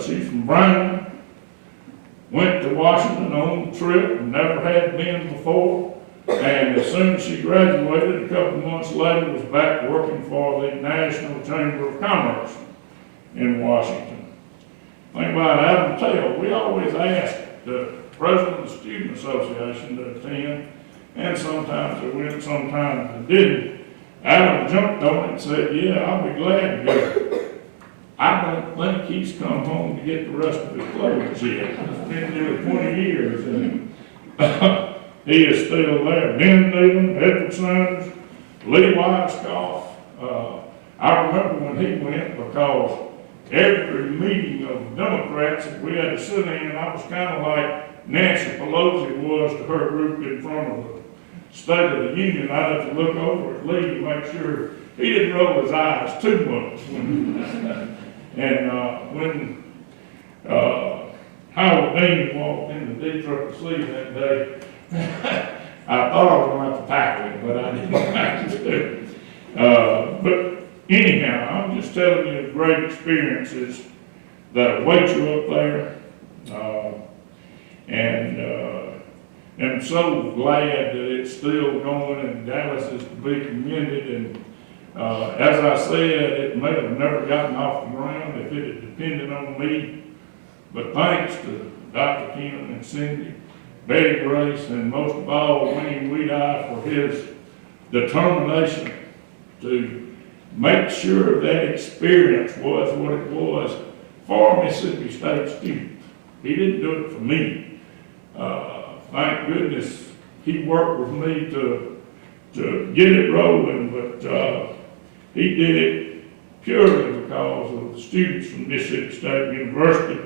she's from Brown, went to Washington on the trip, never had been before, and as soon as she graduated, a couple months later, was back working for the National Chamber of Commerce in Washington. Think about Adam Taylor. We always ask the president of the Student Association to attend, and sometimes they went, sometimes they didn't. Adam jumped on it and said, yeah, I'll be glad to go. I don't think he's come home to get the rest of his clothes yet. It's been nearly 20 years, and he is still there. Ben Nealon, Edward Sanders, Lee Weisskopf. I remember when he went, because every meeting of Democrats that we had to sit in, I was kind of like Nancy Pelosi was to her group in front of the State of the Union. I'd have to look over at Lee to make sure he didn't roll his eyes too much. When Howard Dean walked in the DCCC that day, I thought I was going to have to tackle him, but I didn't have to do it. But anyhow, I'm just telling you the great experiences that await you up there. I'm so glad that it's still going, and Dallas is to be commended. And as I said, it may have never gotten off the ground if it had depended on me. But thanks to Dr. Kim and Cindy, Betty Grace, and most of all, Wayne Weidie for his determination to make sure that experience was what it was for Mississippi State students. He didn't do it for me. Thank goodness he worked with me to get it rolling, but he did it purely because of the students from Mississippi State University,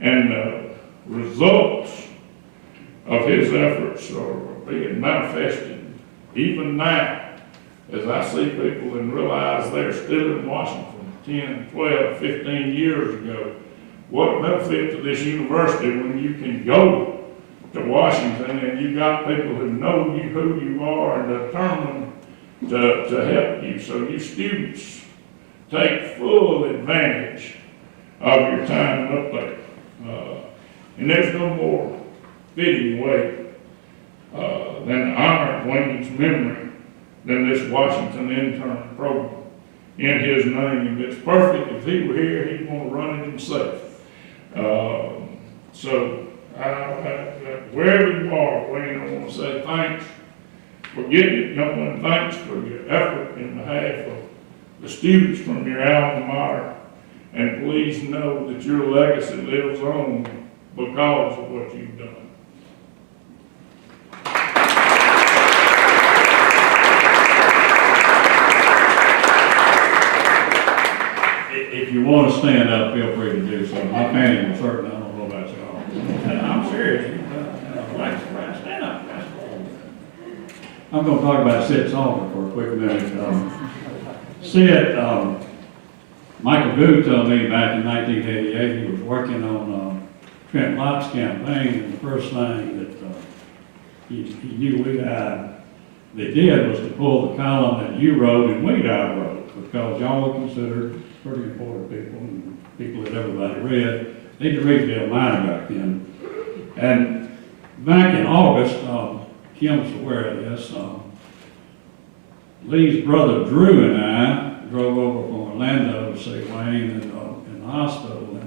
and the results of his efforts are being manifested even now, as I see people and realize they're still in Washington 10, 12, 15 years ago. What a benefit to this university when you can go to Washington and you got people who know you, who you are, and determined to help you. So you students take full advantage of your time up there. And there's no more fitting way than to honor Wayne's memory than this Washington intern program in his name. It's perfect. If he were here, he'd want to run it himself. Wherever you are, Wayne, I want to say thanks for getting it going. Thanks for your effort in behalf of the students from your alma mater. And please know that your legacy lives on because of what you've done. If you want to stand up, feel free to do so. My panty will certainly, I don't know about y'all. I'm serious. Right, stand up. I'm going to talk about Sid Salter for a quick minute. Sid, Michael Booth told me back in 1988 he was working on Trent Lott's campaign, and the first thing that he knew they did was to pull the column that you wrote and Weidie wrote, because y'all were considered pretty important people, and people that everybody read. They'd read Bill Minor back then. And back in August, Kim's aware of this, Lee's brother Drew and I drove over from Orlando to see Wayne in the hospital, and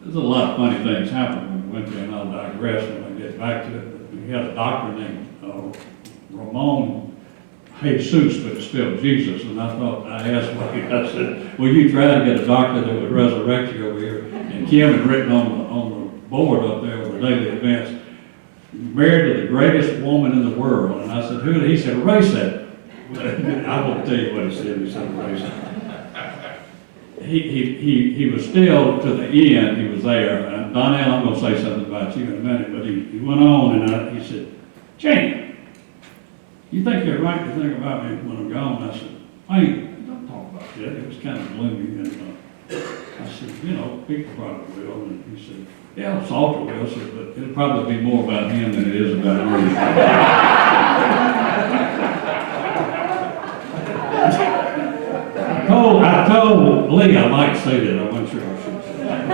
there's a lot of funny things happened when we went there, and I'll digress when I get back to it. But we had a doctor named Ramon Jesus, but it's spelled Jesus, and I thought, I asked Wayne, I said, will you try to get a doctor that would resurrect you over here? And Kim had written on the board up there with the daily events, married to the greatest woman in the world. And I said, who? He said, erase that. I won't tell you what he said. He said, erase it. He was still, to the end, he was there. And Donnell, I'm going to say something about you in a minute, but he went on and he said, Jane, you think you're right to think about me when I'm gone? I said, Wayne, don't talk about that. It was kind of gloomy. And I said, you know, people probably will. And he said, yeah, Salter will, so, but it'll probably be more about him than it is about me. I told Lee I might say that. I wasn't sure I should say that.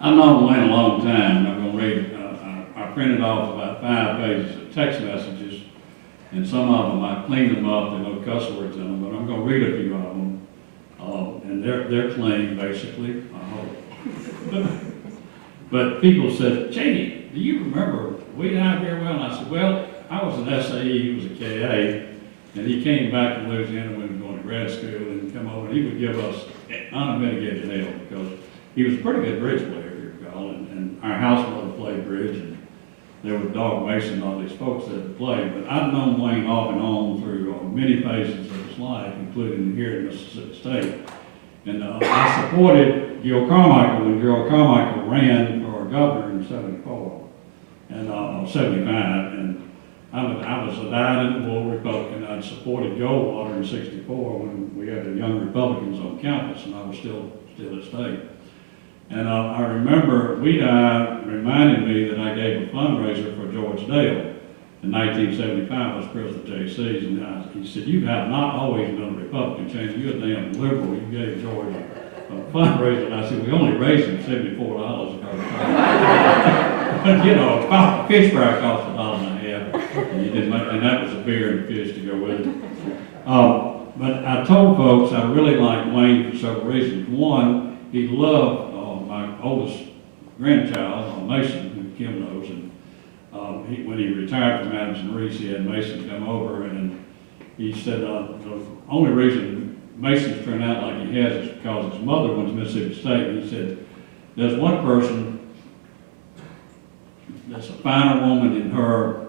I've known Wayne a long time. I'm going to read, I printed off about 5 pages of text messages, and some of them I cleaned them up, there are no cuss words in them, but I'm going to read a few of them. And they're clean, basically, I hope. But people said, Janie, do you remember Weidie out here? Well, and I said, well, I was an SAE, he was a KA, and he came back to Louisiana when he was going to grad school and come over, and he would give us unmitigated hell because he was a pretty good bridge player, if you recall, and our house mother played bridge, and there was Dog Mason and all these folks that played. But I've known Wayne off and on through many phases of his life, including here in Mississippi State. And I supported Gil Carmichael when Gil Carmichael ran for governor in 74 and 75. And I was a dyed-in-the-wool Republican. I'd supported Goldwater in 64 when we had the young Republicans on campus, and I was still at state. And I remember Weidie reminded me that I gave a fundraiser for George Dale in 1975. I was president of JC's, and he said, you have not always been a Republican, Cheney. You're a damn liberal. You gave George a fundraiser. And I said, we only raised him $74 but, you know, a fish fry cost $1.50, and you didn't make, and that was a beer and fish to go with it. But I told folks I really liked Wayne for several reasons. One, he loved my oldest grandchild, Mason, who Kim knows, and when he retired from Adams and Reese, he had Mason come over, and he said the only reason Mason's turned out like he has is because his mother went to Mississippi State, and he said, there's one person that's a finer woman than her,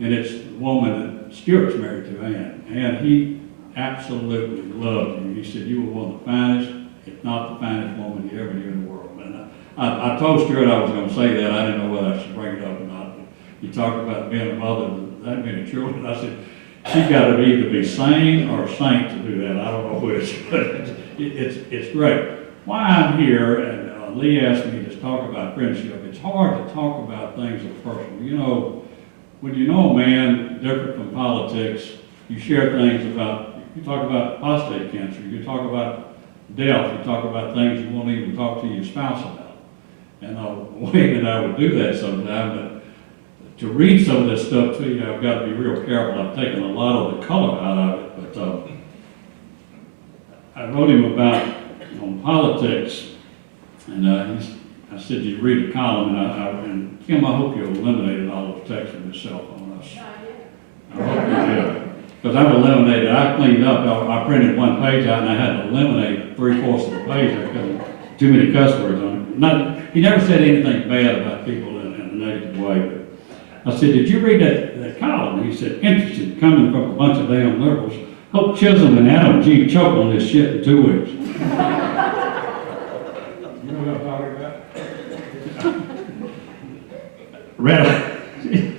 and it's the woman that Stuart's married to, Ann. And he absolutely loved you. He said, you were one of the finest, if not the finest woman you ever knew in the world. And I told Stuart I was going to say that. I didn't know whether I should bring it up or not. But he talked about being a mother and being children. I said, she's got to either be sane or saint to do that. I don't know which, but it's great. Why I'm here, and Lee asked me to talk about friendship, it's hard to talk about things that are personal. You know, when you know a man different from politics, you share things about, you talk about prostate cancer, you talk about death, you talk about things you won't even talk to your spouse about. And Wayne and I would do that sometimes, but to read some of this stuff to you, I've got to be real careful. I've taken a lot of the color out of it, but I wrote him about on politics, and I said, you read a column, and Kim, I hope you'll eliminate all those texts from your cell phone. I hope you do. Because I've eliminated, I cleaned up, I printed one page out and I had to eliminate 3/4 of the page because too many cuss words on it. He never said anything bad about people in a negative way. But I said, did you read that column? And he said, interesting, coming from a bunch of damn liberals. Hope Chisholm and Adam G. choke on this shit in 2 weeks. You know what I'm talking about? Read it.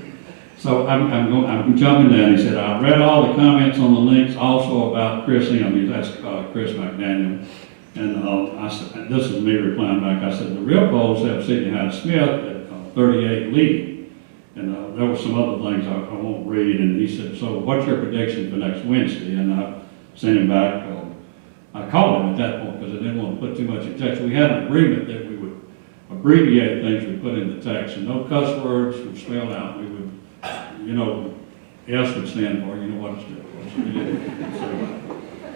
So I'm jumping down. He said, I read all the comments on the links also about Chris M. That's Chris McDaniel. And I said, this is me replying back. I said, the real polls have Sidney Hyde Smith at 38 leading. And there were some other things I won't read. And he said, so what's your prediction for next Wednesday? And I sent him back. I called him at that point because I didn't want to put too much in text. We had an agreement that we would abbreviate things we put in the text, and no cuss words were spelled out. We would, you know, S would stand for, you know what it stood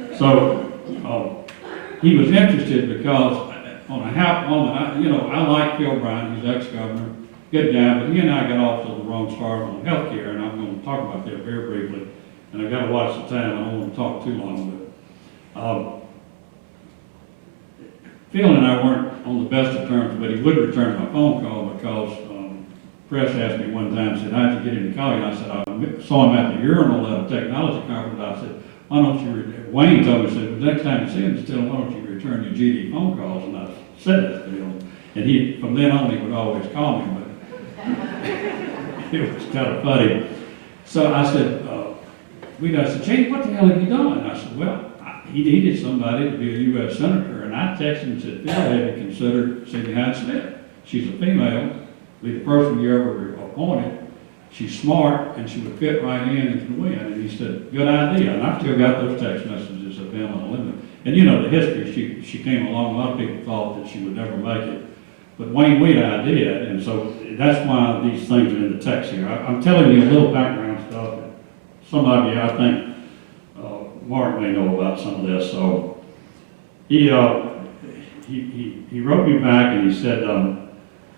for. So he was interested because on a half moment, I like Phil Bryant, he's ex-governor, good guy, but he and I got off to the wrong start on healthcare, and I'm going to talk about that very briefly. And I've got to watch the time. I don't want to talk too long, but Phil and I weren't on the best of terms, but he would return my phone call because press asked me one time, said, how'd you get him to call you? And I said, I saw him at the urinal at a technology conference. I said, why don't you, Wayne told me, said, the next time you see him, tell him, why don't you return your GD phone calls? And I said that to him. And he, from then on, he would always call me, but it was kind of funny. So I said, I said, Jake, what the hell have you done? And I said, well, he needed somebody to be a U.S. Senator. And I texted him and said, Phil, have you considered Cindy Hyde-Smith? She's a female, be the person you ever appointed. She's smart, and she would fit right in and can win. And he said, good idea. And I've still got those text messages of him on the limit. And you know the history, she came along, a lot of people thought that she would never make it. But Wayne Weidie, I did, and so that's why these things are in the text here. I'm telling you a little background stuff. Some of you, I think, Mark may know about some of this. So he wrote me back and he said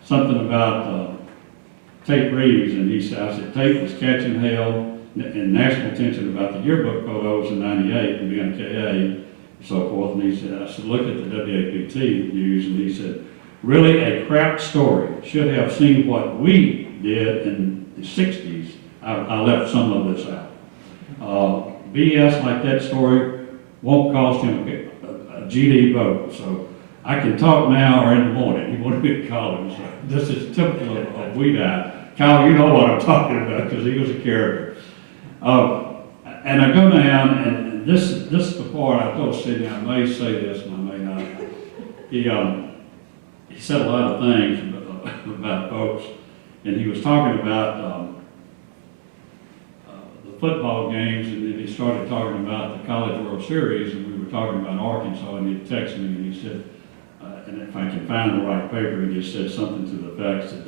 something about tape readings, and he said, I said, tape was catching hell and national attention about the yearbook photos in '98 and being KA and so forth. And he said, I said, look at the WAPT news, and he said, really a crap story. Should have seen what we did in the 60s. I left some of this out. BS like that story won't cost him a GD vote. So I can talk now or in the morning. He wanted me to call him. So this is typical of Weidie. Kyle, you know what I'm talking about because he was a character. And I go down, and this is the part I told Sidney, I may say this and I may not. He said a lot of things about folks, and he was talking about the football games, and then he started talking about the College World Series, and we were talking about Arkansas, and he texted me, and he said, and if I can find the right paper, he just said something to the effect that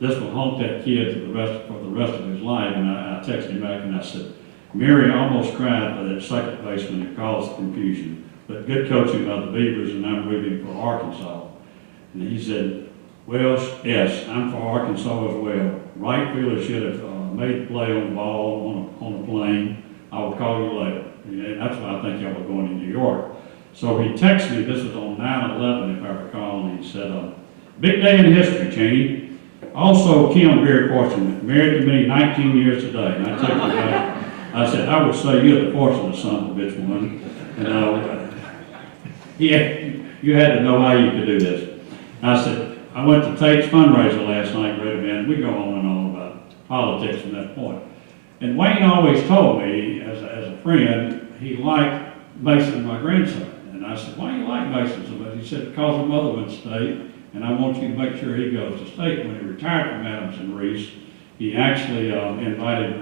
this will haunt that kid for the rest of his life. And I texted him back and I said, Mary almost cried for that second baseman that caused confusion, but good coaching by the Beavers, and I'm rooting for Arkansas. And he said, well, yes, I'm for Arkansas as well. Right fielder should have made the play on the ball on a plane. I will call you later. And that's why I think y'all were going to New York. So he texted me, this was on 9/11 if I recall, and he said, big day in history, Cheney. Also, Kim, very fortunate, married to me 19 years today. And I took him back. I said, I would say you're the fortunate son of a bitch woman. And you had to know how you could do this. I said, I went to Tate's fundraiser last night, Greta, man. We go on and on about politics from that point. And Wayne always told me, as a friend, he liked Mason, my grandson. And I said, why do you like Mason so much? He said, because her mother went to state, and I want you to make sure he goes to state. When he retired from Adams and Reese, he actually invited,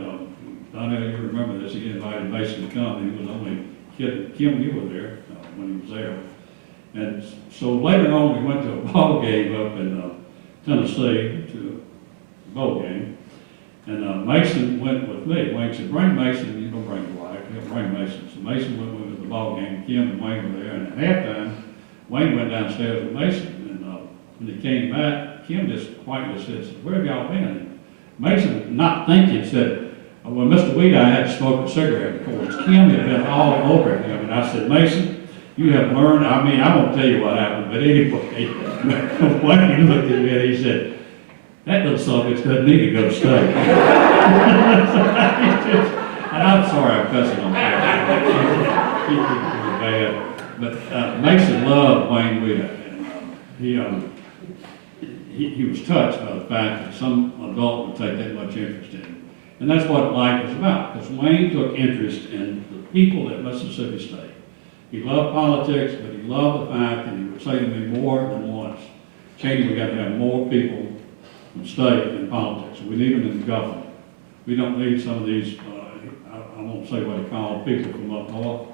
Donnell, you remember this, he invited Mason to come, and he was only kid. Kim, you were there when he was there. And so later on, we went to a ball game up in Tennessee, to a bowl game, and Mason went with me. Wayne said, bring Mason, you don't bring your wife, he'll bring Mason. So Mason went with me to the ball game, Kim and Wayne were there, and at halftime, Wayne went downstairs with Mason, and when he came back, Kim just quietly said, where have y'all been? And Mason, not thinking, said, well, Mr. Weidie, I had to smoke a cigarette, of course. Kim had been all over him, and I said, Mason, you have learned, I mean, I won't tell you what happened, but anyway, Wayne looked at me and he said, that little sucker doesn't need to go to state. And I'm sorry I'm cussing on that. Bad. But Mason loved Wayne Weidie, and he was touched by the fact that some adult would take that much interest in him. And that's what life was about, because Wayne took interest in the people at Mississippi State. He loved politics, but he loved the fact that he would say to me more than once, Cheney, we got to have more people from state in politics. We need them in the government. We don't need some of these, I won't say what he called people from up north,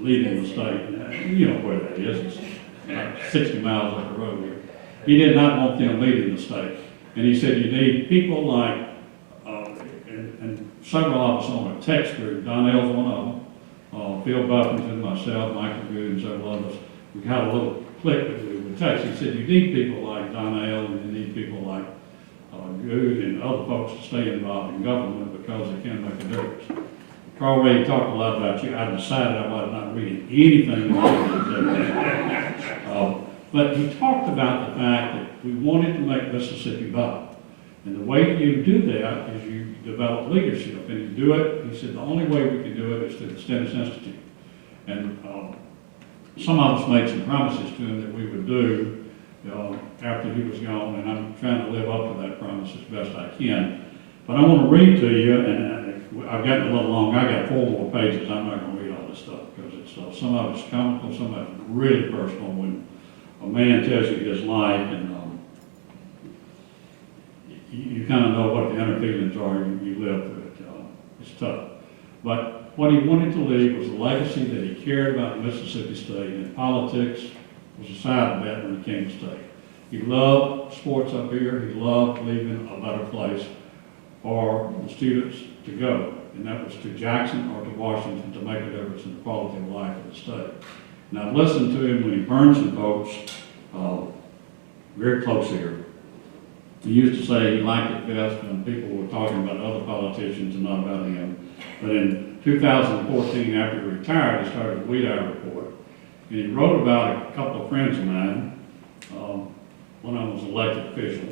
leading the state. You know where that is. It's about 60 miles up the road here. He did not want them leading the state. And he said you need people like, and several of us on a text group, Donnell's one of them, Phil Buffington, myself, Michael Good, and several of us, we had a little clique that we would text. He said, you need people like Donnell, and you need people like youth and other folks to stay involved in government because it can make a difference. Carl Ray talked a lot about you. I decided I was not reading anything but he talked about the fact that we wanted to make Mississippi better. And the way you do that is you develop leadership. And you do it, he said, the only way we can do it is through the Stennis Institute. And some of us made some promises to him that we would do after he was gone, and I'm trying to live up to that promise as best I can. But I want to read to you, and I've gotten a little long. I got 4 more pages. I'm not going to read all this stuff because it's some of it's comical, some of it's really personal. When a man tells you his life, and you kind of know what the inner feelings are. You live through it. It's tough, but what he wanted to leave was a legacy that he cared about Mississippi State, and politics was a side of that when it came to state. He loved sports up here. He loved leaving a better place for the students to go, and that was to Jackson or to Washington to make a difference in the quality of life of the state. And I've listened to him when he burned some folks very close here. He used to say he liked it best when people were talking about other politicians and not about him. But in 2014, after he retired, he started the Weed Hour Report. And he wrote about a couple of friends of mine. One of them was an elected official.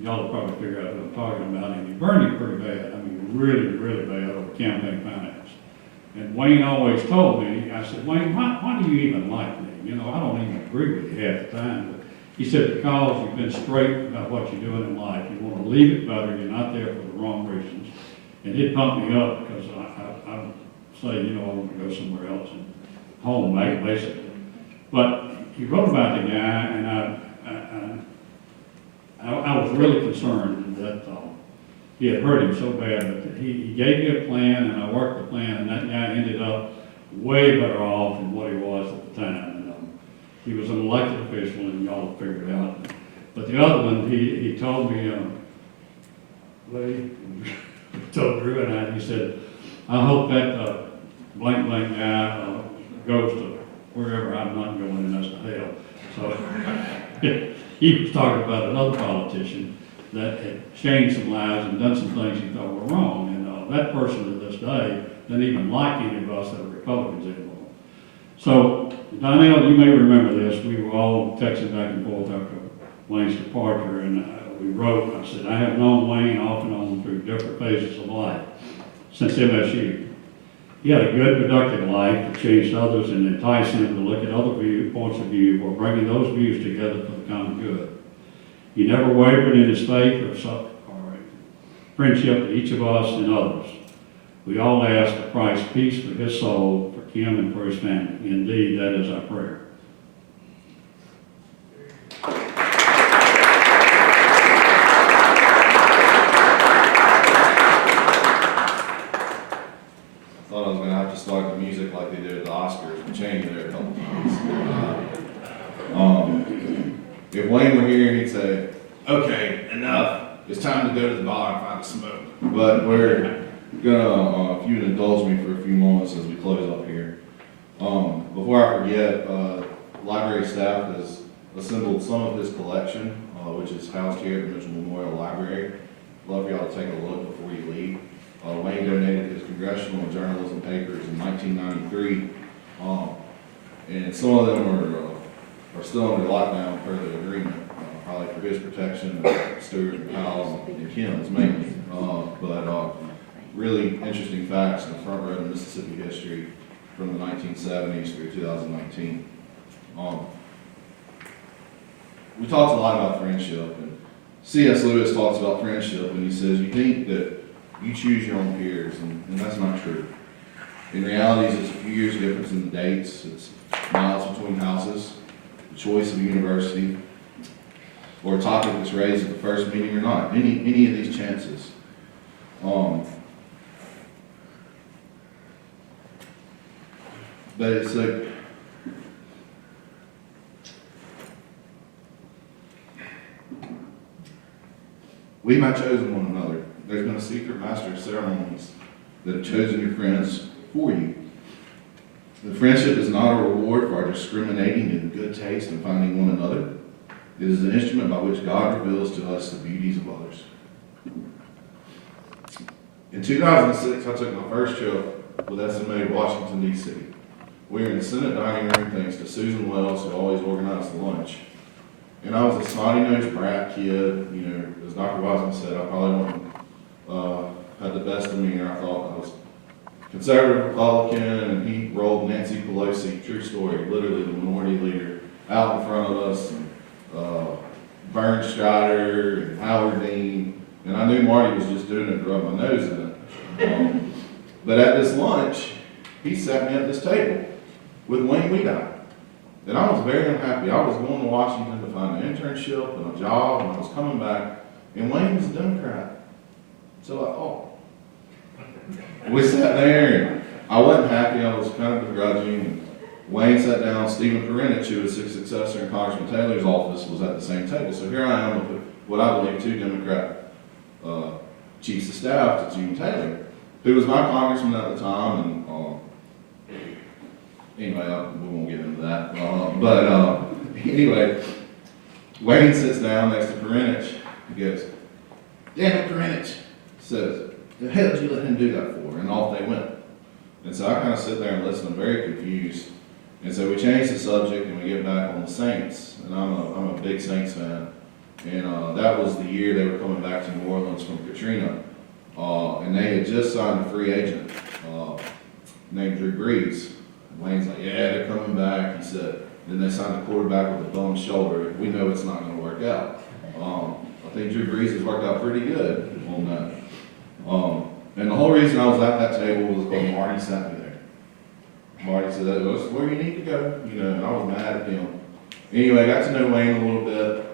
Y'all will probably figure out who I'm talking about. And he burned him pretty bad. I mean, really, really bad over campaign finance. And Wayne always told me, I said, Wayne, why do you even like me? You know, I don't even agree with you half the time. But he said, because you've been straight about what you're doing in life. You want to leave it better. You're not there for the wrong reasons. And he'd pump me up because I say, you know, I want to go somewhere else and home, basically. But he wrote about the guy, and I was really concerned that he had hurt him so bad. But he gave me a plan, and I worked the plan, and that guy ended up way better off than what he was at the time. And, he was an elected official, and y'all will figure it out. But the other one, he told me, told Drew and I, he said, I hope that blank guy goes to wherever I'm not going, and that's to hell. So he was talking about another politician that had changed some lives and done some things he thought were wrong. And that person to this day doesn't even like any of us that are Republicans anymore. So, Donnell, you may remember this. We were all texting back and forth after Wayne's departure, and we wrote, I said, I have known Wayne off and on through different phases of life since MSU. He had a good, productive life that changed others and enticed him to look at other points of view while bringing those views together for the common good. He never wavered in his faith or friendship to each of us and others. We all ask for Christ's peace for his soul, for him and for his family. Indeed, that is our prayer. Start the music like they did at the Oscars and change it there a couple times. If Wayne were here, he'd say, okay, enough. It's time to go to the bar and find a smoke. But we're gonna, if you would indulge me for a few moments as we close up here. Before I forget, library staff has assembled some of his collection, which is housed here at the Mitchell Memorial Library. Love for y'all to take a look before you leave. Wayne donated his congressional and journalism papers in 1993, and some of them are still under lockdown per the agreement, probably for his protection, Stewart and Powell and Kim's mainly. But really interesting facts in the front row of Mississippi history from the 1970s through 2019. We talked a lot about friendship, and C.S. Lewis talks about friendship, and he says, you think that you choose your own peers, and that's not true. In reality, it's a few years difference in the dates, it's miles between houses, the choice of a university, or a topic that's raised at the first meeting or not, any of these chances. But it's like, we've not chosen one another. There's been a secret master of ceremonies that have chosen your friends for you. The friendship is not a reward for our discriminating in good taste and finding one another. It is an instrument by which God reveals to us the beauties of others. In 2006, I took my first trip with SMA to Washington, D.C. We were in the Senate dining room thanks to Susan Wells, who always organized the lunch. And I was a snotty-nosed brat kid, you know, as Dr. Wiseman said, I probably wasn't, had the best demeanor. I thought I was conservative Republican, and he rolled Nancy Pelosi, true story, literally the minority leader, out in front of us, and Vern Strider and Howard Dean, and I knew Marty was just doing it to rub my nose in it. But at this lunch, he sat me at this table with Wayne Weidie. And I was very unhappy. I was going to Washington to find an internship and a job, and I was coming back, and Wayne was a Democrat. So I thought. We sat there, and I wasn't happy. I was kind of begrudging. And Wayne sat down. Stephen Karinich, who was his successor in Congressman Taylor's office, was at the same table. So here I am with what I believe two Democrat chiefs of staff to Gene Taylor, who was my congressman at the time. And anyway, we won't get into that. Anyway, Wayne sits down next to Karinich. He goes, "Damn it, Karinich," says, "the hell did you let him do that for?" And off they went. And so I kind of sit there and listen. I'm very confused. And so we change the subject and we get back on the Saints. And I'm a big Saints fan. And that was the year they were coming back to New Orleans from Katrina. And they had just signed a free agent named Drew Brees. And Wayne's like, "Yeah, they're coming back." He said, then they signed a quarterback with a bum shoulder. We know it's not going to work out. I think Drew Brees has worked out pretty good on that. And the whole reason I was at that table was because Marty sat me there. Marty said, "That's where you need to go," you know, and I was mad at him. Anyway, I got to know Wayne a little bit.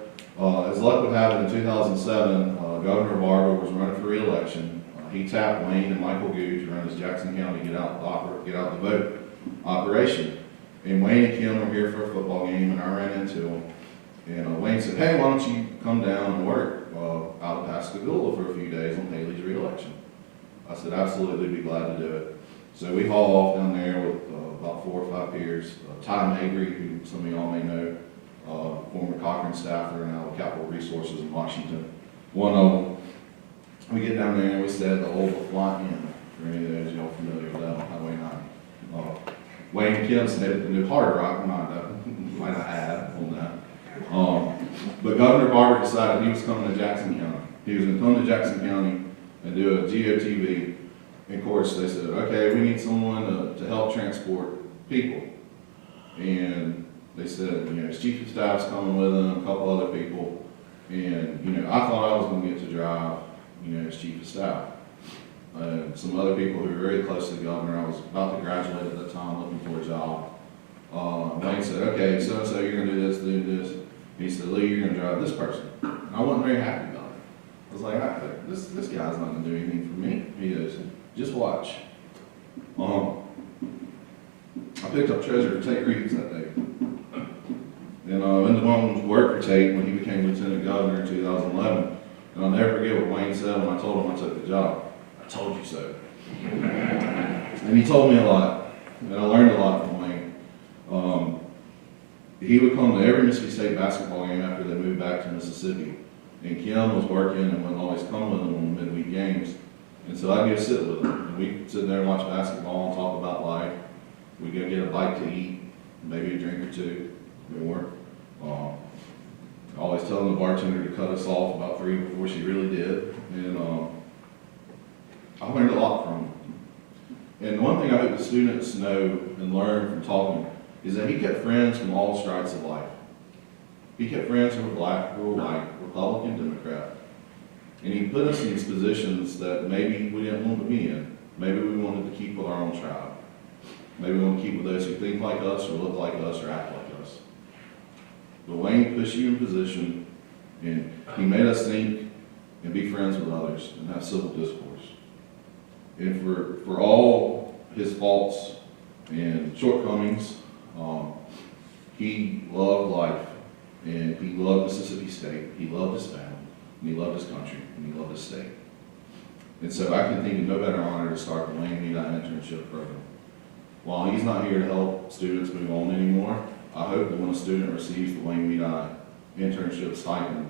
As luck would have it, in 2007, Governor Barber was running for re-election. He tapped Wayne and Michael Goo to run his Jackson County get out the vote operation. And Wayne and Kim were here for a football game, and I ran into them. And Wayne said, "Hey, why don't you come down and work out of Pascagoula for a few days on Haley's re-election?" I said, "Absolutely, be glad to do it." So we haul off down there with about 4 or 5 peers. Ty Mabry, who some of y'all may know, former Cochran staffer, now with Capital Resources in Washington. One of them. We get down there and we stay at the old LaFlante Inn. For any of those y'all familiar with that on Highway 9. Wayne and Kim stayed at the new Hard Rock, might I add on that. But Governor Barber decided he was coming to Jackson County. He was going to come to Jackson County and do a GOTV. And of course, they said, "Okay, we need someone to help transport people." And they said, you know, his chief of staff's coming with him, a couple other people. And, you know, I thought I was going to get to drive, you know, his chief of staff. Some other people who were very close to the governor. I was about to graduate at that time, looking for a job. Wayne said, "Okay, so you're going to do this, do this." He said, "Lee, you're going to drive this person." And I wasn't very happy about it. I was like, this guy's not going to do anything for me. He goes, "Just watch." I picked up Treasurer Tate Reeves that day. And went to work for Tate when he became lieutenant governor in 2011. And I'll never forget what Wayne said when I told him I took the job. "I told you so." And he told me a lot, and I learned a lot from Wayne. He would come to every Mississippi State basketball game after they moved back to Mississippi. And Kim was working and would always come with him on midweek games. And so I'd go sit with him. And we'd sit there and watch basketball and talk about life. We'd go get a bite to eat, maybe a drink or two, more. Always telling the bartender to cut us off about 3 before she really did. And I learned a lot from him. And one thing I hope the students know and learn from talking is that he kept friends from all stripes of life. He kept friends who were black, who were white, Republican, Democrat. And he put us in these positions that maybe we didn't want to be in. Maybe we wanted to keep with our own tribe. Maybe we want to keep with those who think like us or look like us or act like us. But Wayne pushed you in position, and he made us think and be friends with others and have civil discourse. And for all his faults and shortcomings, he loved life, and he loved Mississippi State. He loved his family, and he loved his country, and he loved his state. And so I can think of no better honor to start the Wayne Weidie internship program. While he's not here to help students move on anymore, I hope that when a student receives the Wayne Weidie internship stipend,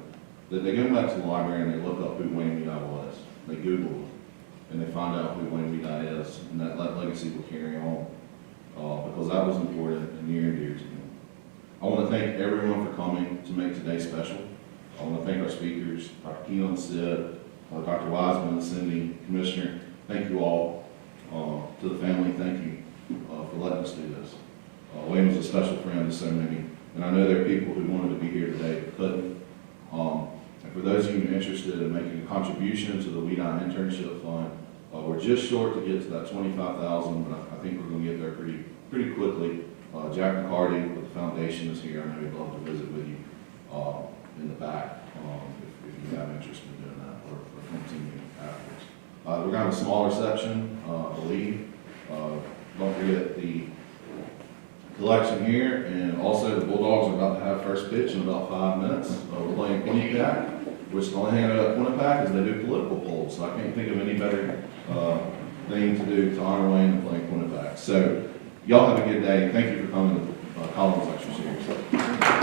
that they go back to the library and they look up who Wayne Weidie was. They Google him, and they find special. I want to thank our speakers, Dr. Keelan, Sid, Dr. Wiseman, Cindy, Commissioner. Thank you all. To the family, thank you for letting us do this. Wayne was a special friend to so many, and I know there are people who wanted to be here today but couldn't. And for those of you interested in making a contribution to the Weidie Internship Fund, we're just short to get to that $25,000, but I think we're going to get there pretty quickly. Jack McCarty with the foundation is here. I know he'd love to visit with you in the back if you have interest in doing that or continue afterwards. We're going to have a smaller section, I believe. Don't forget the collection here, and also the Bulldogs are about to have first pitch in about 5 minutes. We're playing Quinnipiac, which the only thing I know about Quinnipiac is they do political polls, so I can't think of any better thing to do to honor Wayne than playing Quinnipiac. So y'all have a good day. Thank you for coming to Collins Lecture Series.